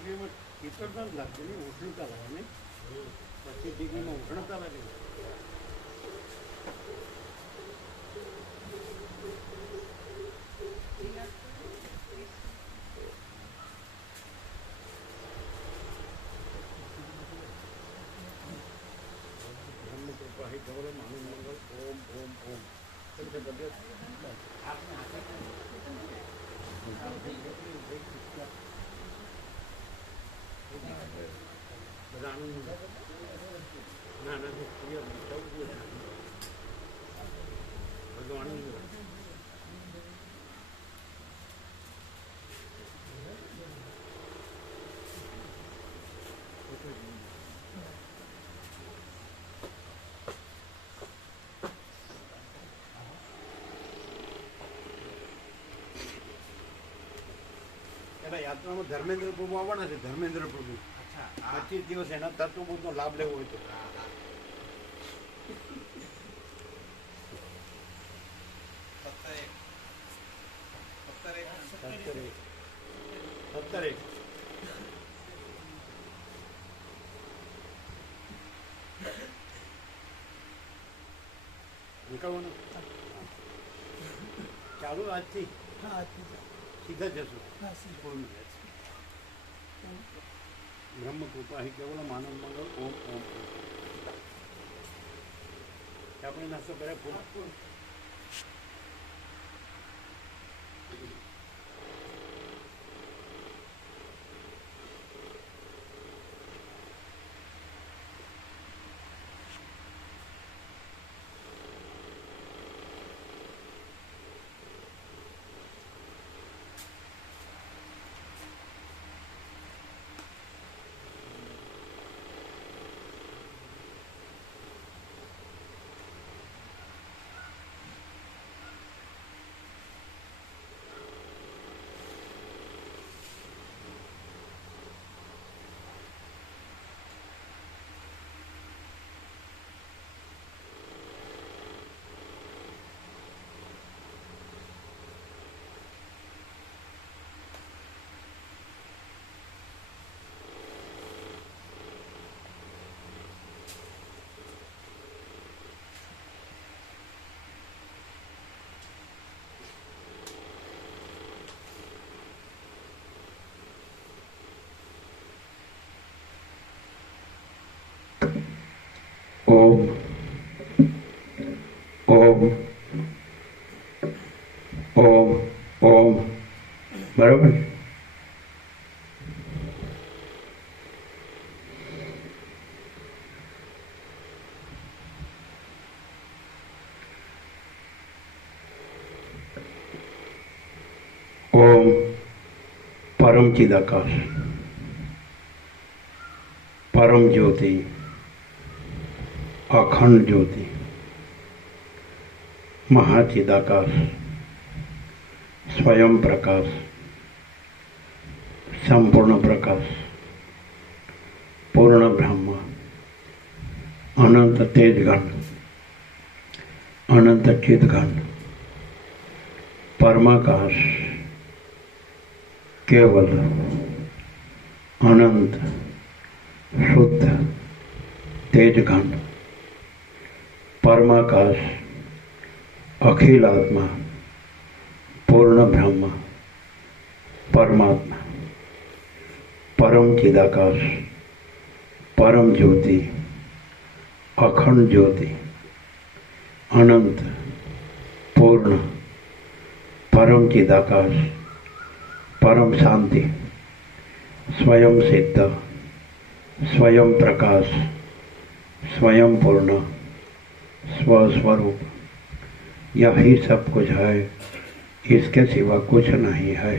ડિગ્રીમાં શીતળતા જ લાગશે ને, ઉષ્ણતા લાગે ને. 25 ડિગ્રીમાં ઉષ્ણતા લાગે. કેવલમ આનંદ મંગલ ઓમ ઓમ ઓમ. તબિયત બધા આનંદ ના નથી ક્લિયર સૌ બધું આનંદ. યાત્રામાં ધર્મેન્દ્ર પ્રભુ આવવાના છે. ધર્મેન્દ્ર પ્રભુ 25 દિવસ એના તત્વબોધનો લાભ લેવો હોય તો. નીકળવાનું ચાલુ આજથી? હા, આજથી સીધા જશું. બ્રહ્મ કૃપા હિ કેવલમ આનંદ મંગલ ઓમ ઓમ. આપણે નાસ્તો કર્યા ફૂલ. ઓમ ઓમ ઓમ ઓમ. બરાબર. ઓમ પરમ ચિદાકાશ, પરમ જ્યોતિ, અખંડ જ્યોતિ, મહાચિદાકાશ, સ્વયં પ્રકાશ, સંપૂર્ણ પ્રકાશ, પૂર્ણ બ્રહ્મ, અનંત તેજગણ, અનંત ચિદગણ, પરમાકાશ, કેવલ અનંત શુદ્ધ તેજગણ, પરમાકાશ, અખિલાત્મા, પૂર્ણ બ્રહ્મ, પરમાત્મા, પરમ ચિદાકાશ, પરમ જ્યોતિ, અખંડ જ્યોતિ, અનંત, પૂર્ણ, પરમ ચિદાકાશ, પરમ શાંતિ, स्वयं सिद्ध, स्वयं प्रकाश, स्वयं पूर्ण, स्वस्वरूप, यही सब कुछ है, इसके सिवा कुछ नहीं है।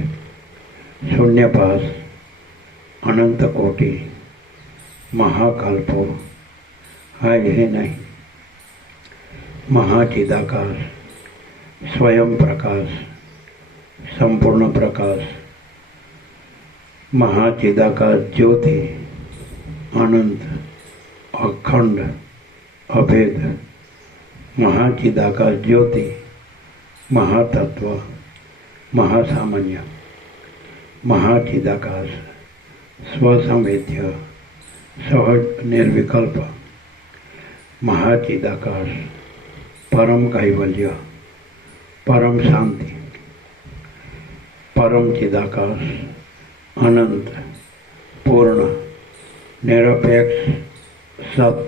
शून्य पास, अनंत कोटि, महाकल्पो है ही नहीं। महाचिदाकाश, स्वयं प्रकाश, संपूर्ण प्रकाश, महाचिदाकाश ज्योति, अनंत, अखंड, अभेद, महाचिदाकाश ज्योति, महातत्व, महासामान्य, महाचिदाकाश, સ્વસંવેદ્ય સહજ નિર્વિકલ્પ મહાચિદાકાશ પરમ કૈવલ્ય પરમ શાંતિ પરમ ચિદાકાશ અનંત પૂર્ણ નિરપેક્ષ સત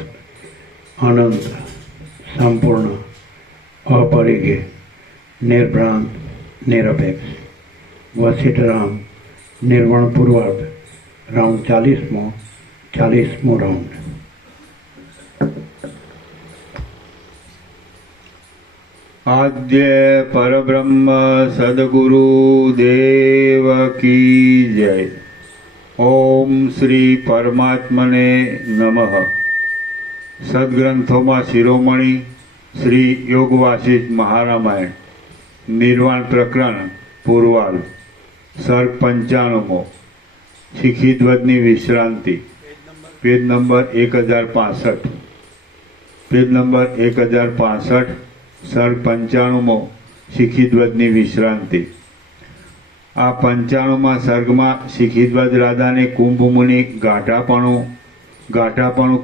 અનંત સંપૂર્ણ अपरिगे निर्भ्रांत निरपेक्ष वशिष्ठराम निर्वण पूर्वार्ध राउंड 40मो राउंड। आद्य परब्रह्म सद्गुरु देव की जय। ओम श्री परमात्मने नमः। सद्ग्रंथों में शिरोमणि श्री योग वासिष्ठ महारामायण निर्वाण प्रकरण पूर्वाल सर्ग 95 शिखीध्वजनी विश्रांति पेज नंबर 1065 पेज नंबर 1065 सर्ग 95 शिखीध्वजनी विश्रांति। आ 95 सर्ग में शिखीध्वज राजा ने कुंभ मुनि गाठापणु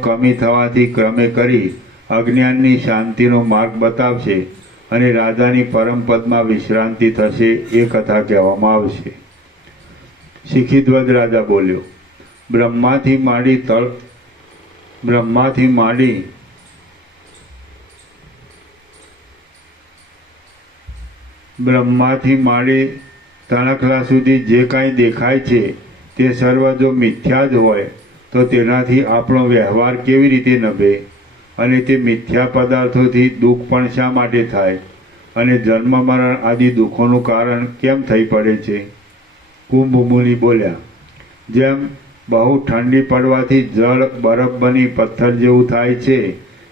कमी थवाथी क्रमे करी अज्ञाननी शांतिनो मार्ग बतावशे अने राजानी परम पदमां विश्रांति थशे ए कथा कहेवामां आवशे। शिखीध्वज राजा बोल्यो, ब्रह्माथी माडी तणखला सुधी जे कांई देखाय छे ते सर्व जो मिथ्या ज होय तो तेनाथी आपणो व्यवहार केवी रीते नभे અને તે મિથ્યા પદાર્થોથી દુઃખ પણ શા માટે થાય અને જન્મ મરણ આદિ દુઃખોનું કારણ કેમ થઈ પડે છે? કુંભ મુનિ બોલ્યા, જેમ બહુ ઠંડી પડવાથી જળ બરફ બની પથ્થર જેવું થાય છે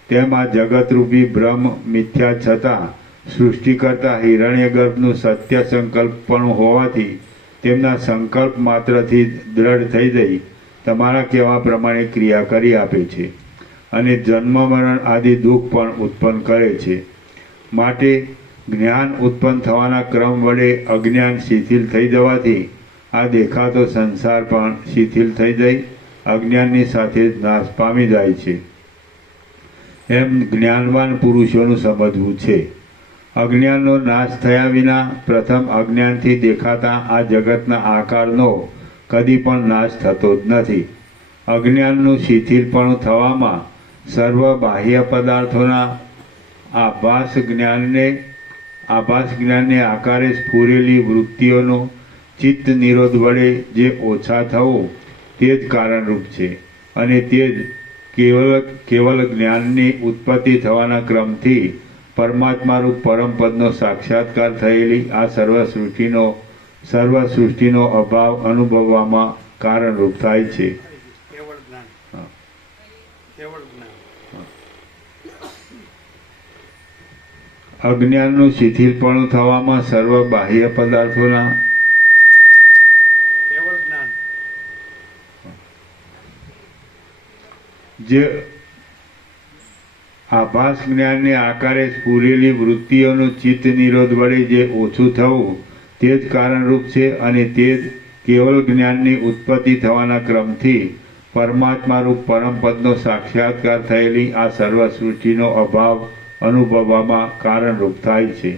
તેમ આ જગતરૂપી બ્રહ્મ મિથ્યા છતાં સૃષ્ટિકર્તા હિરણ્યગર્ભનું સત્ય સંકલ્પપણું હોવાથી તેમના સંકલ્પ માત્રથી દ્રઢ થઈ જઈ તમારા કહેવા પ્રમાણે ક્રિયા કરી આપે છે અને જન્મ મરણ આદि દુઃખ પણ ઉત્પન્ન કરે છે। માટે જ્ઞાન ઉત્પન્ન થવાના ક્રમ વડે અજ્ઞાન શિથિલ થઈ જવાથી આ દેખાતો સંસાર પણ શિથિલ થઈ જઈ અજ્ઞાનની સાથે જ નાશ પામી જાય છે એમ જ્ઞાનવાન પુરુષોનું સમજવું છે। અજ્ઞાનનો નાશ થયા વિના પ્રથમ અજ્ઞાનથી દેખાતા આ જગતના આકારનો કદી પણ નાશ થતો જ નથી। અજ્ઞાનનું શિથિલપણું થવામાં સર્વ બાહ્ય પદાર્થોના આભાસ જ્ઞાનને આકારે સ્ફુરેલી વૃત્તિઓનો ચિત્ત નિરોધ વડે જે ઓછા થવો તે જ કારણરૂપ છે અને તે જ કેવલ જ્ઞાનની ઉત્પત્તિ થવાના ક્રમથી પરમાત્મારૂપ પરમપદનો સાક્ષાત્કાર થયેલી આ સર્વ સૃષ્ટિનો અભાવ અનુભવવામાં કારણરૂપ થાય છે। અજ્ઞાનનું શિથિલપણું થવામાં સર્વ બાહ્ય પદાર્થોના જે આભાસ જ્ઞાનને આકારે સ્ફુરેલી વૃત્તિઓનું ચિત્ત નિરોધ વડે જે ઓછું થવું તે જ કારણરૂપ છે અને તે જ કેવલ જ્ઞાનની ઉત્પત્તિ થવાના ક્રમથી પરમાત્મારૂપ પરમપદનો સાક્ષાત્કાર થયેલી આ સર્વ સૃષ્ટિનો અભાવ અનુભવવામાં કારણરૂપ થાય છે।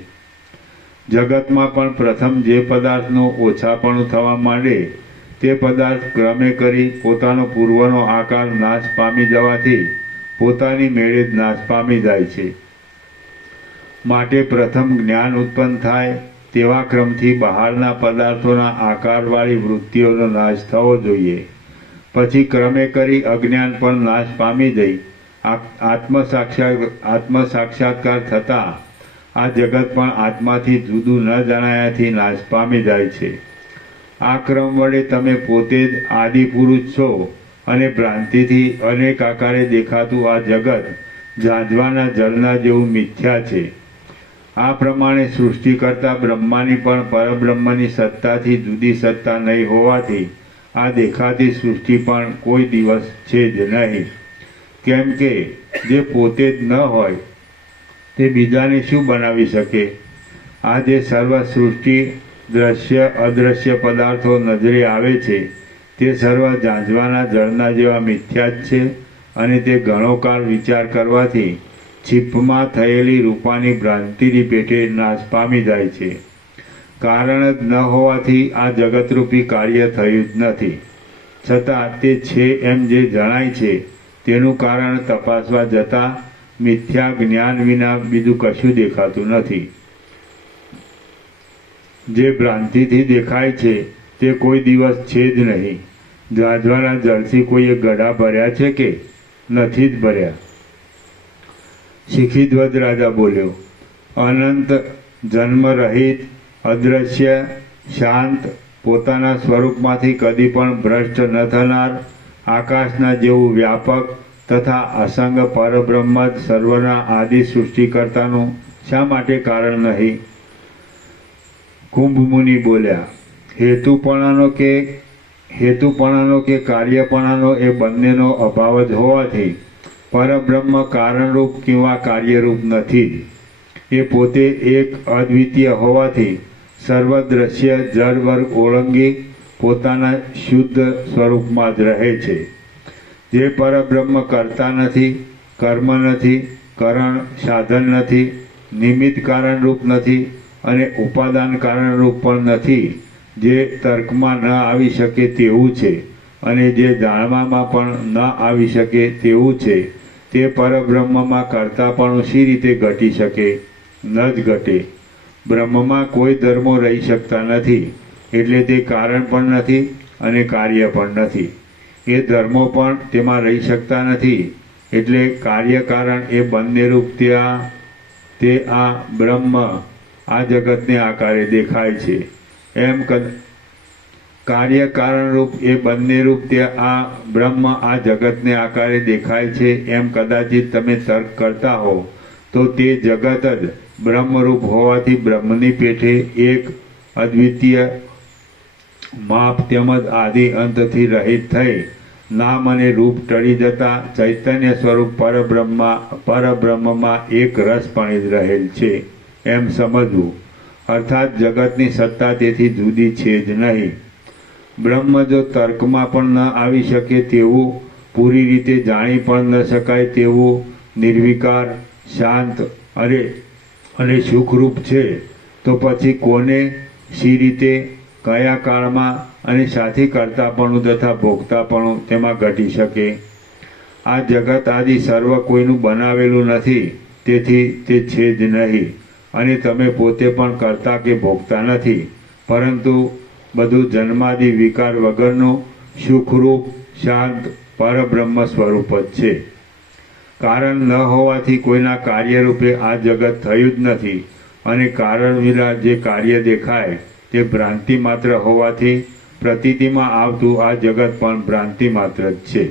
જગતમાં પણ પ્રથમ જે પદાર્થનું ઓછાપણું થવા માંડે તે પદાર્થ ક્રમે કરી પોતાનો પૂર્વનો આકાર નાશ પામી જવાથી પોતાની મેળે જ નાશ પામી જાય છે। માટે પ્રથમ જ્ઞાન ઉત્પન્ન થાય તેવા ક્રમથી બહારના પદાર્થોના આકારવાળી વૃત્તિઓનો નાશ થવો જોઈએ। પછી ક્રમે કરી અજ્ઞાન પણ નાશ પામી જઈ આત્મ સાક્ષાત્કાર થતાં આ જગત પણ આત્માથી જુદું ન જણાયાથી નાશ પામી જાય છે। આ ક્રમ વડે તમે પોતે જ આદિ પુરુષ છો અને ભ્રાંતિથી અનેક આકારે દેખાતું આ જગત ઝાંઝવાના જળના જેવું મિથ્યા છે। આ પ્રમાણે સૃષ્ટિકર્તા બ્રહ્માની પણ પરબ્રહ્મની સત્તાથી જુદી સત્તા નહીં હોવાથી આ દેખાતી સૃષ્ટિ પણ કોઈ દિવસ છે જ નહીં। કેમ કે જે પોતે જ ન હોય તે બીજાને શું બનાવી શકે? આ જે સર્વ સૃષ્ટિ દ્રશ્ય અદ્રશ્ય પદાર્થો નજરે આવે છે તે સર્વ ઝાંઝવાના જળના જેવા મિથ્યા જ છે અને તે ઘણો કાળ વિચાર કરવાથી છીપમાં થયેલી રૂપાની ભ્રાંતિની પેટે નાશ પામી જાય છે. કારણ જ ન હોવાથી આ જગતરૂપી કાર્ય થયું જ નથી. છતાં તે છે એમ જે જણાય છે તેનું કારણ તપાસવા જતાં મિથ્યા જ્ઞાન વિના બીજું કશું દેખાતું નથી. જે ભ્રાંતિથી દેખાય છે તે કોઈ દિવસ છે જ નહીં. ઝાંઝવાના જળથી કોઈએ ગઢા ભર્યા છે કે નથી જ ભર્યા. શિખીધ્વજ રાજા બોલ્યો, અનંત જન્મરહિત અદ્રશ્ય શાંત પોતાના સ્વરૂપમાંથી કદી પણ ભ્રષ્ટ ન થનાર આકાશના જેવું વ્યાપક તથા અસંગ પરબ્રહ્મ જ સર્વના આદિ સૃષ્ટિકર્તાનું શા માટે કારણ નહીં? કુંભમુનિ બોલ્યા, હેતુપણાનો કે કાર્યપણાનો એ બંનેનો અભાવ જ હોવાથી પરબ્રહ્મ કારણરૂપ કિંવા કાર્યરૂપ નથી જ. એ પોતે એક અદ્વિતીય હોવાથી સર્વદ્રશ્ય જળ વર્ગ ઓળંગી પોતાના શુદ્ધ સ્વરૂપમાં જ રહે છે. જે પરબ્રહ્મ કરતા નથી, કર્મ નથી, કરણ સાધન નથી, નિમિત્ત કારણરૂપ નથી અને ઉપાદાન કારણરૂપ પણ નથી, જે તર્કમાં ન આવી શકે તેવું છે અને જે જાણવામાં પણ ન આવી શકે તેવું છે, તે પરબ્રહ્મમાં કરતાપણું શી રીતે ઘટી શકે? ન જ ઘટે. બ્રહ્મમાં કોઈ ધર્મો રહી શકતા નથી, એટલે તે કારણ પણ નથી અને કાર્ય પણ નથી. એ ધર્મો પણ તેમાં રહી શકતા નથી, એટલે કાર્યકારણ એ બંને રૂપ તે આ બ્રહ્મ આ જગતને આકારે દેખાય છે. એમ કાર્યકારણરૂપ એ બંને રૂપ તે આ બ્રહ્મ આ જગતને આકારે દેખાય છે એમ કદાચિત તમે તર્ક કરતા હો તો તે જગત જ બ્રહ્મરૂપ હોવાથી બ્રહ્મની પેઠે એક અદ્વિતીય માપ તેમજ આદિ અંતથી રહિત થઈ નામ અને રૂપ ટળી જતા ચૈતન્ય સ્વરૂપ પરબ્રહ્મમાં એક રસપણે જ રહેલ છે એમ સમજવું. અર્થાત જગતની સત્તા તેથી જુદી છે જ નહીં. બ્રહ્મ જો તર્કમાં પણ ન આવી શકે તેવું, પૂરી રીતે જાણી પણ ન શકાય તેવું નિર્વિકાર, શાંત અને સુખરૂપ છે, તો પછી કોને, શી રીતે, કયા કાળમાં અને સાથી કરતાપણું તથા ભોગતાપણું તેમાં ઘટી શકે? આ જગત આદિ સર્વ કોઈનું બનાવેલું નથી, તેથી તે છે જ નહીં અને તમે પોતે પણ કરતા કે ભોગતા નથી, પરંતુ બધું જન્માદિ વિકાર વગરનું સુખરૂપ શાંત પરબ્રહ્મ સ્વરૂપ જ છે. કારણ ન હોવાથી કોઈના કાર્યરૂપે આ જગત થયું જ નથી અને કારણ વિના જે કાર્ય દેખાય તે ભ્રાંતિ માત્ર હોવાથી પ્રતીતિમાં આવતું આ જગત પણ ભ્રાંતિ માત્ર જ છે.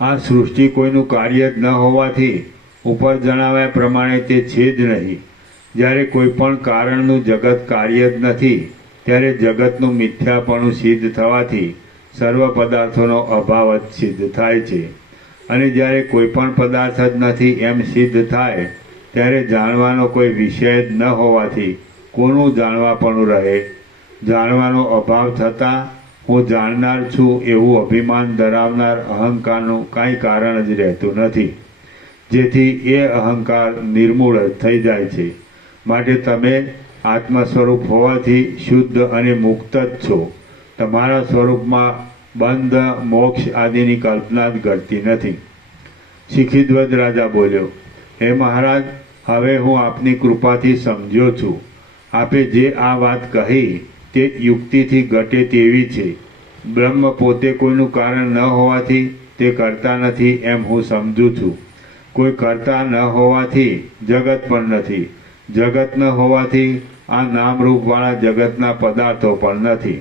આ સૃષ્ટિ કોઈનું કાર્ય જ ન હોવાથી ઉપર જણાવ્યા પ્રમાણે તે છે જ નહીં. જ્યારે કોઈ પણ કારણનું જગત કાર્ય જ નથી ત્યારે જગતનું મિથ્યાપણું સિદ્ધ થવાથી સર્વ પદાર્થોનો અભાવ જ સિદ્ધ થાય છે અને જ્યારે કોઈ પણ પદાર્થ જ નથી એમ સિદ્ધ થાય ત્યારે જાણવાનો કોઈ વિષય જ ન હોવાથી કોનું જાણવાપણું રહે? જાણવાનો અભાવ થતાં હું જાણનાર છું એવું અભિમાન ધરાવનાર અહંકારનું કાંઈ કારણ જ રહેતું નથી, જેથી એ અહંકાર નિર્મૂળ જ થઈ જાય છે. માટે તમે આત્મ સ્વરૂપ હોવાથી શુદ્ધ અને મુક્ત જ છો. તમારા સ્વરૂપમાં બંધ, મોક્ષ આદિની કલ્પના જ ઘટતી નથી. શિખીધ્વજ રાજા બોલ્યો, હે મહારાજ, હવે હું આપની કૃપાથી સમજ્યો છું. આપે જે આ વાત કહી તે યુક્તિથી ઘટે તેવી છે. બ્રહ્મ પોતે કોઈનું કારણ ન હોવાથી તે કરતા નથી એમ હું સમજું છું. કોઈ કરતા ન હોવાથી જગત પણ નથી. જગત ન હોવાથી આ નામરૂપવાળા જગતના પદાર્થો પણ નથી.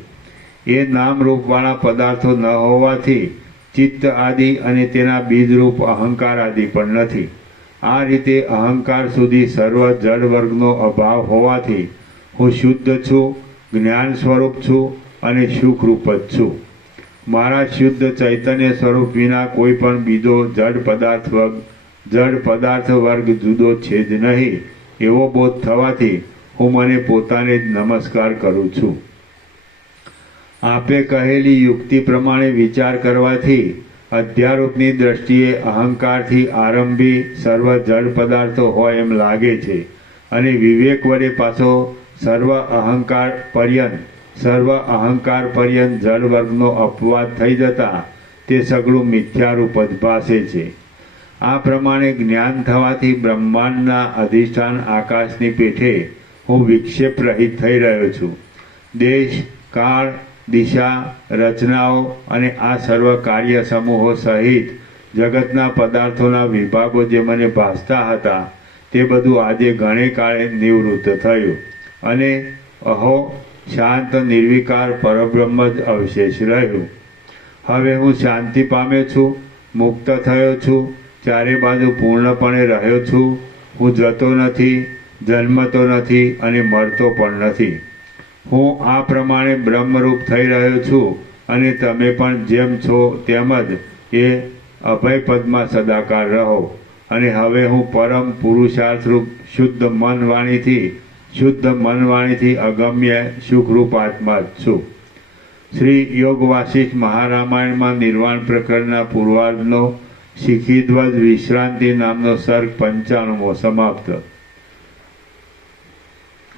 એ નામરૂપવાળા પદાર્થો ન હોવાથી ચિત્ત આદિ અને તેના બીજરૂપ અહંકાર આદિ પણ નથી. આ રીતે અહંકાર સુધી સર્વ જડ વર્ગનો અભાવ હોવાથી હું શુદ્ધ છું, જ્ઞાન સ્વરૂપ છું અને સુખરૂપ જ છું. મારા શુદ્ધ ચૈતન્ય સ્વરૂપ વિના કોઈ પણ બીજો જડ પદાર્થ વર્ગ જુદો છે જ નહીં એવો બોધ થવાથી હું મને પોતાને જ નમસ્કાર કરું છું. આપે કહેલી યુક્તિ પ્રમાણે વિચાર કરવાથી અધ્યારોપની દ્રષ્ટિએ અહંકારથી આરંભી સર્વ જડ પદાર્થો હોય એમ લાગે છે, અને વિવેક વડે પાછો સર્વ અહંકાર પર્યંત જડ વર્ગનો અપવાદ થઈ જતા તે સગળું મિથ્યારૂપ જ ભાસે છે. આ પ્રમાણે જ્ઞાન થવાથી બ્રહ્માંડના અધિષ્ઠાન આકાશની પેઠે હું વિક્ષેપ રહિત થઈ રહ્યો છું. દેશ, કાળ, દિશા, રચનાઓ અને આ સર્વ કાર્ય સમૂહો સહિત જગતના પદાર્થોના વિભાગો જે મને ભાસતા હતા તે બધું આજે ઘણે કાળે નિવૃત્ત થયું, અને અહો શાંત નિર્વિકાર પરબ્રહ્મ જ અવશેષ રહ્યું. હવે હું શાંતિ પામ્યો છું, મુક્ત થયો છું, ચારે બાજુ પૂર્ણપણે રહ્યો છું. હું જતો નથી, જન્મતો નથી અને મરતો પણ નથી. હું આ પ્રમાણે બ્રહ્મરૂપ થઈ રહ્યો છું, અને તમે પણ જેમ છો તેમ જ એ અભયપદમાં સદાકાળ રહો. અને હવે હું પરમ પુરુષાર્થરૂપ શુદ્ધ મન વાણીથી અગમ્ય સુખરૂપ આત્મા જ છું. શ્રી યોગ વાસિષ્ઠ મહારામાયણમાં નિર્વાણ પ્રકરણના પૂર્વાર્ધનો શિખીધ્વજ વિશ્રાંતિ નામનો સર્ગ 95મો સમાપ્ત.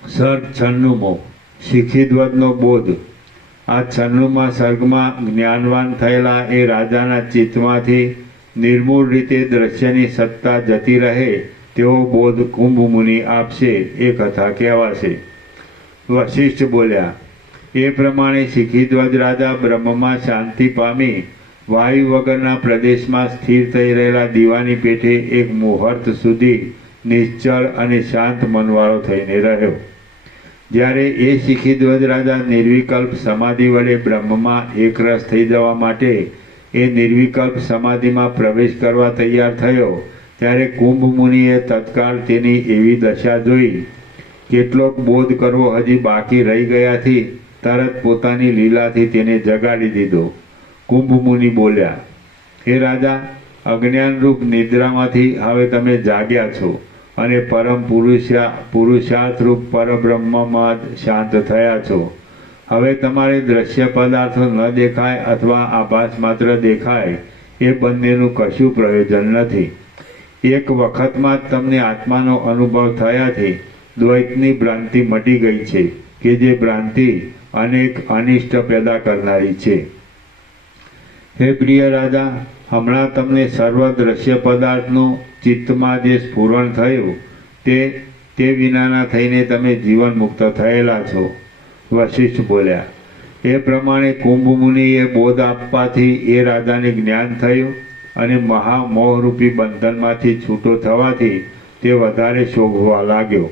સર્ગ 96મો શિખીધ્વજનો બોધ. આ 96મા સર્ગમાં જ્ઞાનવાન થયેલા એ રાજાના ચિત્તમાંથી નિર્મૂળ રીતે દ્રશ્યની સત્તા જતી રહે તેવો બોધ કુંભ મુનિ આપશે એ કથા કહેવાશે. વશિષ્ઠ બોલ્યા, એ પ્રમાણે શિખીધ્વજ રાજા બ્રહ્મમાં શાંતિ પામી વાયુ વગરના પ્રદેશમાં સ્થિર થઈ રહેલા દીવાની પેઠે એક મુહૂર્ત સુધી નિશ્ચળ અને શાંત મનવાળો થઈને રહ્યો. જ્યારે એ શિખીધ્વજ રાજા નિર્વિકલ્પ સમાધિ વડે બ્રહ્મમાં એકરસ થઈ જવા માટે એ નિર્વિકલ્પ સમાધિમાં પ્રવેશ કરવા તૈયાર થયો, ત્યારે કુંભ મુનિએ તત્કાળ તેની એવી દશા જોઈ કેટલોક બોધ કરવો હજી બાકી રહી ગયાથી તરત પોતાની લીલાથી તેને જગાડી દીધો. કુંભ મુનિ બોલ્યા, હે રાજા, અજ્ઞાનરૂપ નિદ્રામાંથી હવે તમે જાગ્યા છો અને પરમ પુરુષાર્થરૂપ પરબ્રહ્મમાં જ શાંત થયા છો. હવે તમારે દ્રશ્ય પદાર્થો ન દેખાય અથવા આભાસ માત્ર દેખાય એ બંનેનું કશું પ્રયોજન નથી. એક વખતમાં જ તમને આત્માનો અનુભવ થયાથી દ્વૈતની ભ્રાંતિ મટી ગઈ છે કે જે ભ્રાંતિ અનેક અનિષ્ટ પેદા કરનારી છે. હે પ્રિય રાજા, હમણાં તમને સર્વ દ્રશ્ય પદાર્થનું ચિત્તમાં જે સ્ફુરણ થયું તે વિનાના થઈને તમે જીવન મુક્ત થયેલા છો. વશિષ્ઠ બોલ્યા, એ પ્રમાણે કુંભ મુનિએ બોધ આપવાથી એ રાજાને જ્ઞાન થયું, અને મહામોહરૂપી બંધનમાંથી છૂટો થવાથી તે વધારે શોભવા લાગ્યો.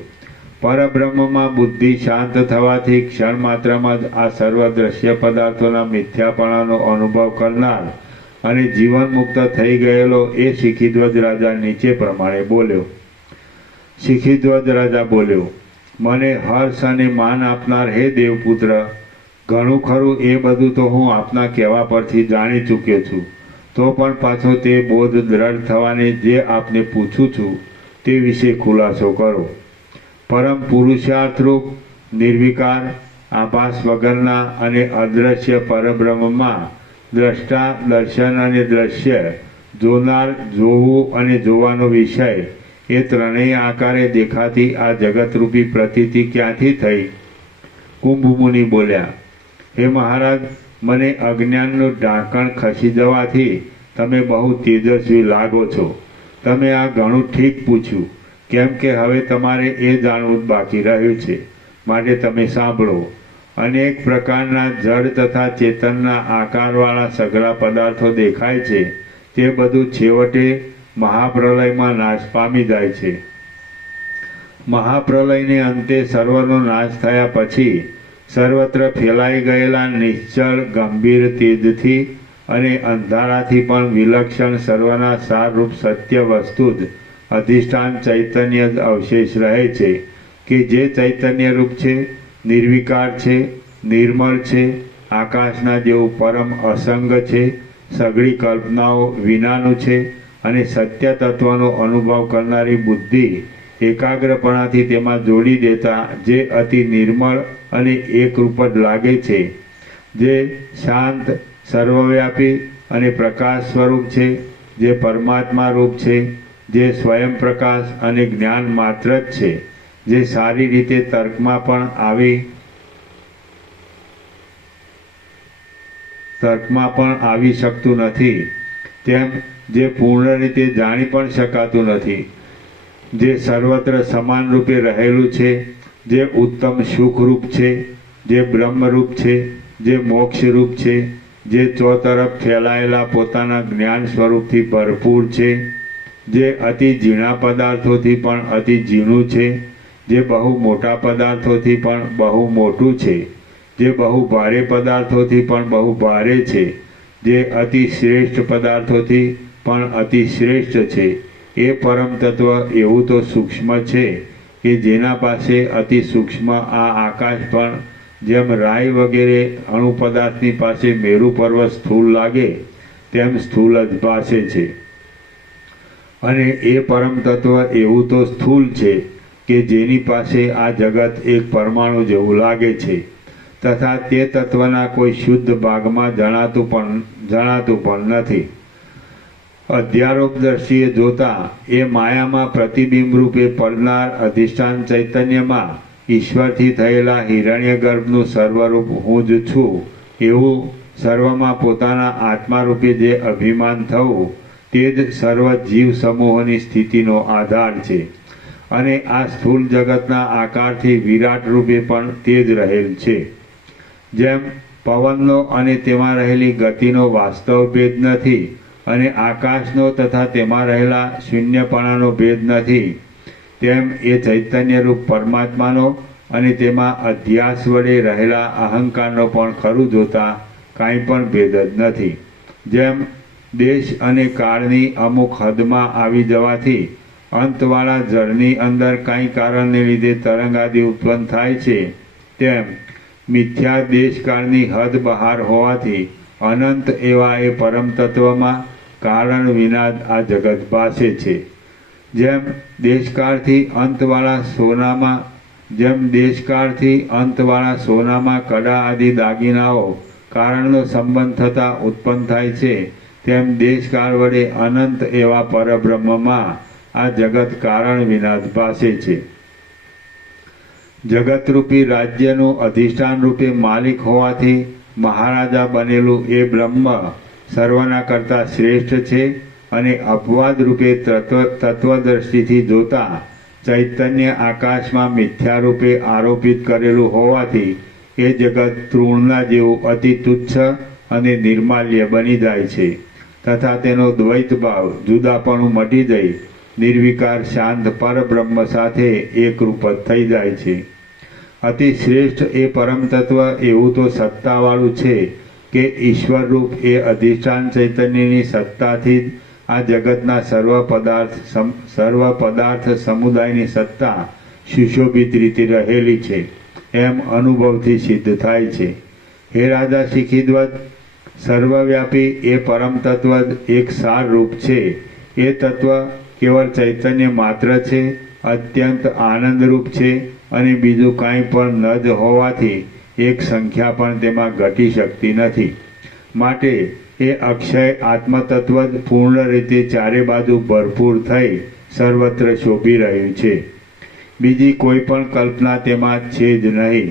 પરબ્રહ્મમાં બુદ્ધિ શાંત થવાથી ક્ષણ માત્રમાં જ આ સર્વ દ્રશ્ય પદાર્થોના મિથ્યાપણાનો અનુભવ કરનાર અને જીવન મુક્ત થઈ ગયેલો એ શિખીધ્વજ રાજા નીચે પ્રમાણે બોલ્યો. શિખીધ્વજ રાજા બોલ્યો, મને હર્ષ અને માન આપનાર હે દેવપુત્ર, ઘણું ખરું એ બધું તો હું આપના કહેવા પરથી જાણી ચૂક્યો છું, તો પણ પાછો તે બોધ દ્રઢ થવાને જે આપને પૂછું છું તે વિશે ખુલાસો કરો. પરમ પુરુષાર્થરૂપ નિર્વિકાર આભાસ વગરના અને અદ્રશ્ય પરબ્રહ્મમાં દ્રષ્ટા, દર્શન અને દ્રશ્ય, જોનાર, જોવું અને જોવાનો વિષય એ ત્રણેય આકારે દેખાતી આ જગતરૂપી પ્રતીતિ ક્યાંથી થઈ? કુંભ મુનિ બોલ્યા, હે મહારાજ, મને અજ્ઞાનનું ઢાંકણ ખસી જવાથી તમે બહુ તેજસ્વી લાગો છો. તમે આ ઘણું ઠીક પૂછ્યું, કેમ કે હવે તમારે એ જાણવું જ બાકી રહ્યું છે. માટે તમે સાંભળો. અનેક પ્રકારના જડ તથા ચેતનના આકારવાળા સઘળા પદાર્થો દેખાય છે તે બધું છેવટે મહાપ્રલયમાં નાશ પામી જાય છે. મહાપ્રલયને અંતે સર્વનો નાશ થયા પછી સર્વત્ર ફેલાઈ ગયેલા નિશ્ચળ ગંભીર તેજથી અને અંધારાથી પણ વિલક્ષણ સર્વના સારરૂપ સત્ય વસ્તુ જ અધિષ્ઠાન ચૈતન્ય જ અવશેષ રહે છે, કે જે ચૈતન્ય રૂપ છે, નિર્વિકાર છે, નિર્મળ છે, આકાશના જેવું પરમ અસંગ છે, સઘળી કલ્પનાઓ વિનાનું છે, અને સત્ય તત્વનો અનુભવ કરનારી બુદ્ધિ એકાગ્રપણાથી તેમાં જોડી દેતા જે અતિ નિર્મળ અને એકરૂપ જ લાગે છે. જે શાંત, સર્વવ્યાપી અને પ્રકાશ સ્વરૂપ છે, જે પરમાત્મા રૂપ છે, જે સ્વયં પ્રકાશ અને જ્ઞાન માત્ર જ છે, જે સારી રીતે તર્કમાં પણ આવી શકતું નથી, તેમ જે પૂર્ણ રીતે જાણી પણ શકાતું નથી, જે સર્વત્ર સમાન રૂપે રહેલું છે, જે ઉત્તમ સુખરૂપ છે, જે બ્રહ્મરૂપ છે, જે મોક્ષરૂપ છે, જે ચોતરફ ફેલાયેલા પોતાના જ્ઞાન સ્વરૂપથી ભરપૂર છે, જે અતિ ઝીણા પદાર્થોથી પણ અતિ ઝીણું છે, જે બહુ મોટા પદાર્થોથી પણ બહુ મોટું છે, જે બહુ ભારે પદાર્થોથી પણ બહુ ભારે છે, જે અતિ શ્રેષ્ઠ પદાર્થોથી પણ અતિ શ્રેષ્ઠ છે, એ પરમ તત્વ એવું તો સૂક્ષ્મ છે કે જેના પાસે અતિ સૂક્ષ્મ આ આકાશ પણ જેમ રાઈ વગેરે અણુ પદાર્થની પાસે મેરુ પર્વત સ્થૂળ લાગે તેમ સ્થૂળ જ ભાસે છે. અને એ પરમ તત્વ એવું તો સ્થૂળ છે કે જેની પાસે આ જગત એક પરમાણુ જેવું લાગે છે, તથા તે તત્વના કોઈ શુદ્ધ ભાગમાં જણાતું પણ નથી. અધ્યારોપ દ્રષ્ટિએ જોતા એ માયામાં પ્રતિબિંબ રૂપે પડનાર અધિષ્ઠાન ચૈતન્યમાં ઈશ્વરથી થયેલા હિરણ્યગર્ભનું સર્વરૂપ હું જ છું એવું સર્વમાં પોતાના આત્મારૂપે જે અભિમાન થવું તે જ સર્વ જીવ સમૂહોની સ્થિતિનો આધાર છે. અને આ સ્થૂળ જગતના આકારથી વિરાટ રૂપે પણ તે જ રહેલ છે. જેમ પવનનો અને તેમાં રહેલી ગતિનો વાસ્તવ ભેદ નથી અને આકાશનો તથા તેમાં રહેલા શૂન્યપણાનો ભેદ નથી, તેમ એ ચૈતન્યરૂપ પરમાત્માનો અને તેમાં અધ્યાસ વડે રહેલા અહંકારનો પણ ખરું જોતા કાંઈ પણ ભેદ જ નથી. જેમ દેશ અને કાળની અમુક હદમાં આવી જવાથી અંતવાળા જળની અંદર કાંઈ કારણને લીધે તરંગ આદિ ઉત્પન્ન થાય છે, તેમ મિથ્યા દેશકાળની હદ બહાર હોવાથી અનંત એવા એ પરમ તત્વમાં કારણ વિના આ જગત ભાસે છે. જેમ દેશકાળથી અંતવાળા સોનામાં કડા આદિ દાગીનાઓ કારણનો સંબંધ થતાં ઉત્પન્ન થાય છે, તેમ દેશકાળ વડે અનંત એવા પરબ્રહ્મમાં આ જગત કારણ વિના ભાસે છે. જગતરૂપી રાજ્યનું અધિષ્ઠાન રૂપે માલિક હોવાથી મહારાજા બનેલું એ બ્રહ્મ સર્વના કરતાં શ્રેષ્ઠ છે અને અપવાદ રૂપે તત્વદ્રષ્ટિથી જોતા ચૈતન્ય આકાશમાં મિથ્યા રૂપે આરોપિત કરેલું હોવાથી એ જગત તૃણના જેવું અતિ તુચ્છ અને નિર્માલ્ય બની જાય છે, તથા તેનો દ્વૈત ભાવ જુદાપણું મટી જઈ નિર્વિકાર શાંત પરબ્રહ્મ સાથે એકરૂપ જ થઈ જાય છે. અતિ શ્રેષ્ઠ એ પરમ તત્વ એવું તો સત્તાવાળું છે કે ઈશ્વરરૂપ એ અધિષ્ઠાન ચૈતન્યની સત્તાથી જ આ જગતના સર્વ પદાર્થ સમુદાયની સત્તા સુશોભિત રીતે રહેલી છે એમ અનુભવથી સિદ્ધ થાય છે. હે રાજા શિખીધ્વજ, સર્વવ્યાપી એ પરમ તત્વ જ એક સાર રૂપ છે. એ તત્વ કેવળ ચૈતન્ય માત્ર છે, અત્યંત આનંદરૂપ છે અને બીજું કાંઈ પણ ન જ હોવાથી એક સંખ્યા પણ તેમાં ઘટી શકતી નથી. માટે એ અક્ષય આત્મતત્વ જ પૂર્ણ રીતે ચારે બાજુ ભરપૂર થઈ સર્વત્ર શોભી રહ્યું છે. બીજી કોઈ પણ કલ્પના તેમાં છે જ નહીં.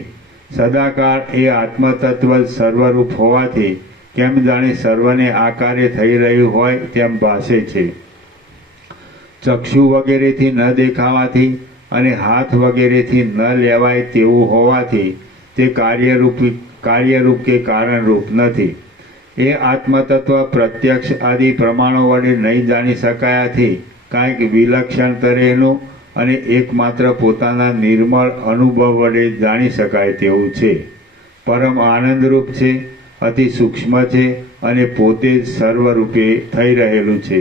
સદાકાળ એ આત્મતત્વ જ સર્વરૂપ હોવાથી કેમ જાણે સર્વને આકારે થઈ રહ્યું હોય તેમ ભાસે છે. ચક્ષુ વગેરેથી ન દેખાવાથી અને હાથ વગેરેથી ન લેવાય તેવું હોવાથી તે કાર્યરૂપ કે કારણરૂપ નથી. એ આત્મતત્વ પ્રત્યક્ષ આદિ પ્રમાણો વડે નહીં જાણી શકાયાથી કાંઈક વિલક્ષણ તરેનું અને એકમાત્ર પોતાના નિર્મળ અનુભવ વડે જાણી શકાય તેવું છે. પરમ આનંદરૂપ છે, અતિ સૂક્ષ્મ છે અને પોતે જ સર્વરૂપે થઈ રહેલું છે,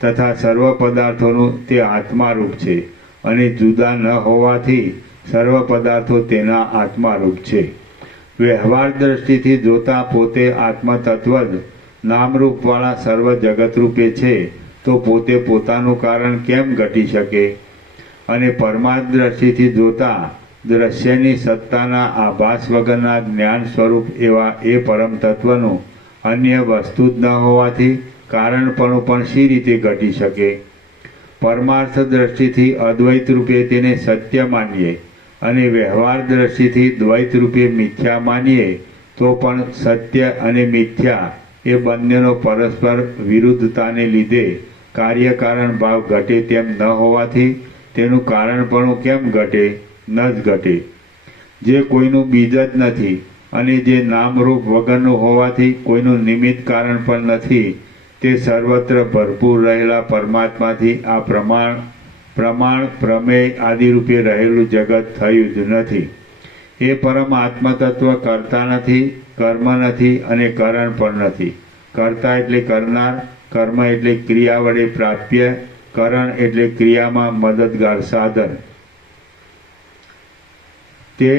તથા સર્વ પદાર્થોનું તે આત્મારૂપ છે અને જુદા ન હોવાથી સર્વ પદાર્થો તેના આત્મારૂપ છે. વ્યવહાર દ્રષ્ટિથી જોતા પોતે આત્મતત્વ જ નામરૂપવાળા સર્વ જગતરૂપે છે, તો પોતે પોતાનું કારણ કેમ ઘટી શકે? અને પરમાર્થ દ્રષ્ટિથી જોતા દ્રશ્યની સત્તાના આભાસ વગરના જ્ઞાન સ્વરૂપ એવા એ પરમ તત્વનું અન્ય વસ્તુ જ ન હોવાથી કારણપણું પણ શી રીતે ઘટી શકે? પરમાર્થ દ્રષ્ટિથી અદ્વૈત રૂપે તેને સત્ય માનીએ અને વ્યવહાર દ્રષ્ટિથી દ્વૈત રૂપે મિથ્યા માનીએ તો પણ સત્ય અને મિથ્યા એ બંનેનો પરસ્પર વિરુદ્ધતાને લીધે કાર્યકારણ ભાવ ઘટે તેમ ન હોવાથી તેનું કારણપણું કેમ ઘટે? ન જ ઘટે. જે કોઈનું બીજ જ નથી અને જે નામરૂપ વગરનું હોવાથી કોઈનું નિમિત્ત કારણ પણ નથી, તે સર્વત્ર ભરપૂર રહેલા પરમાત્માથી આ પ્રમાણ પ્રમેય આદિરૂપે રહેલું જગત થયું જ નથી. એ પરમ આત્મતત્વ કરતા નથી, કર્મ નથી અને કરણ પણ નથી. કર્તા એટલે કરનાર, કર્મ એટલે ક્રિયા વડે પ્રાપ્ય, કરણ એટલે ક્રિયામાં મદદગાર સાધન. તે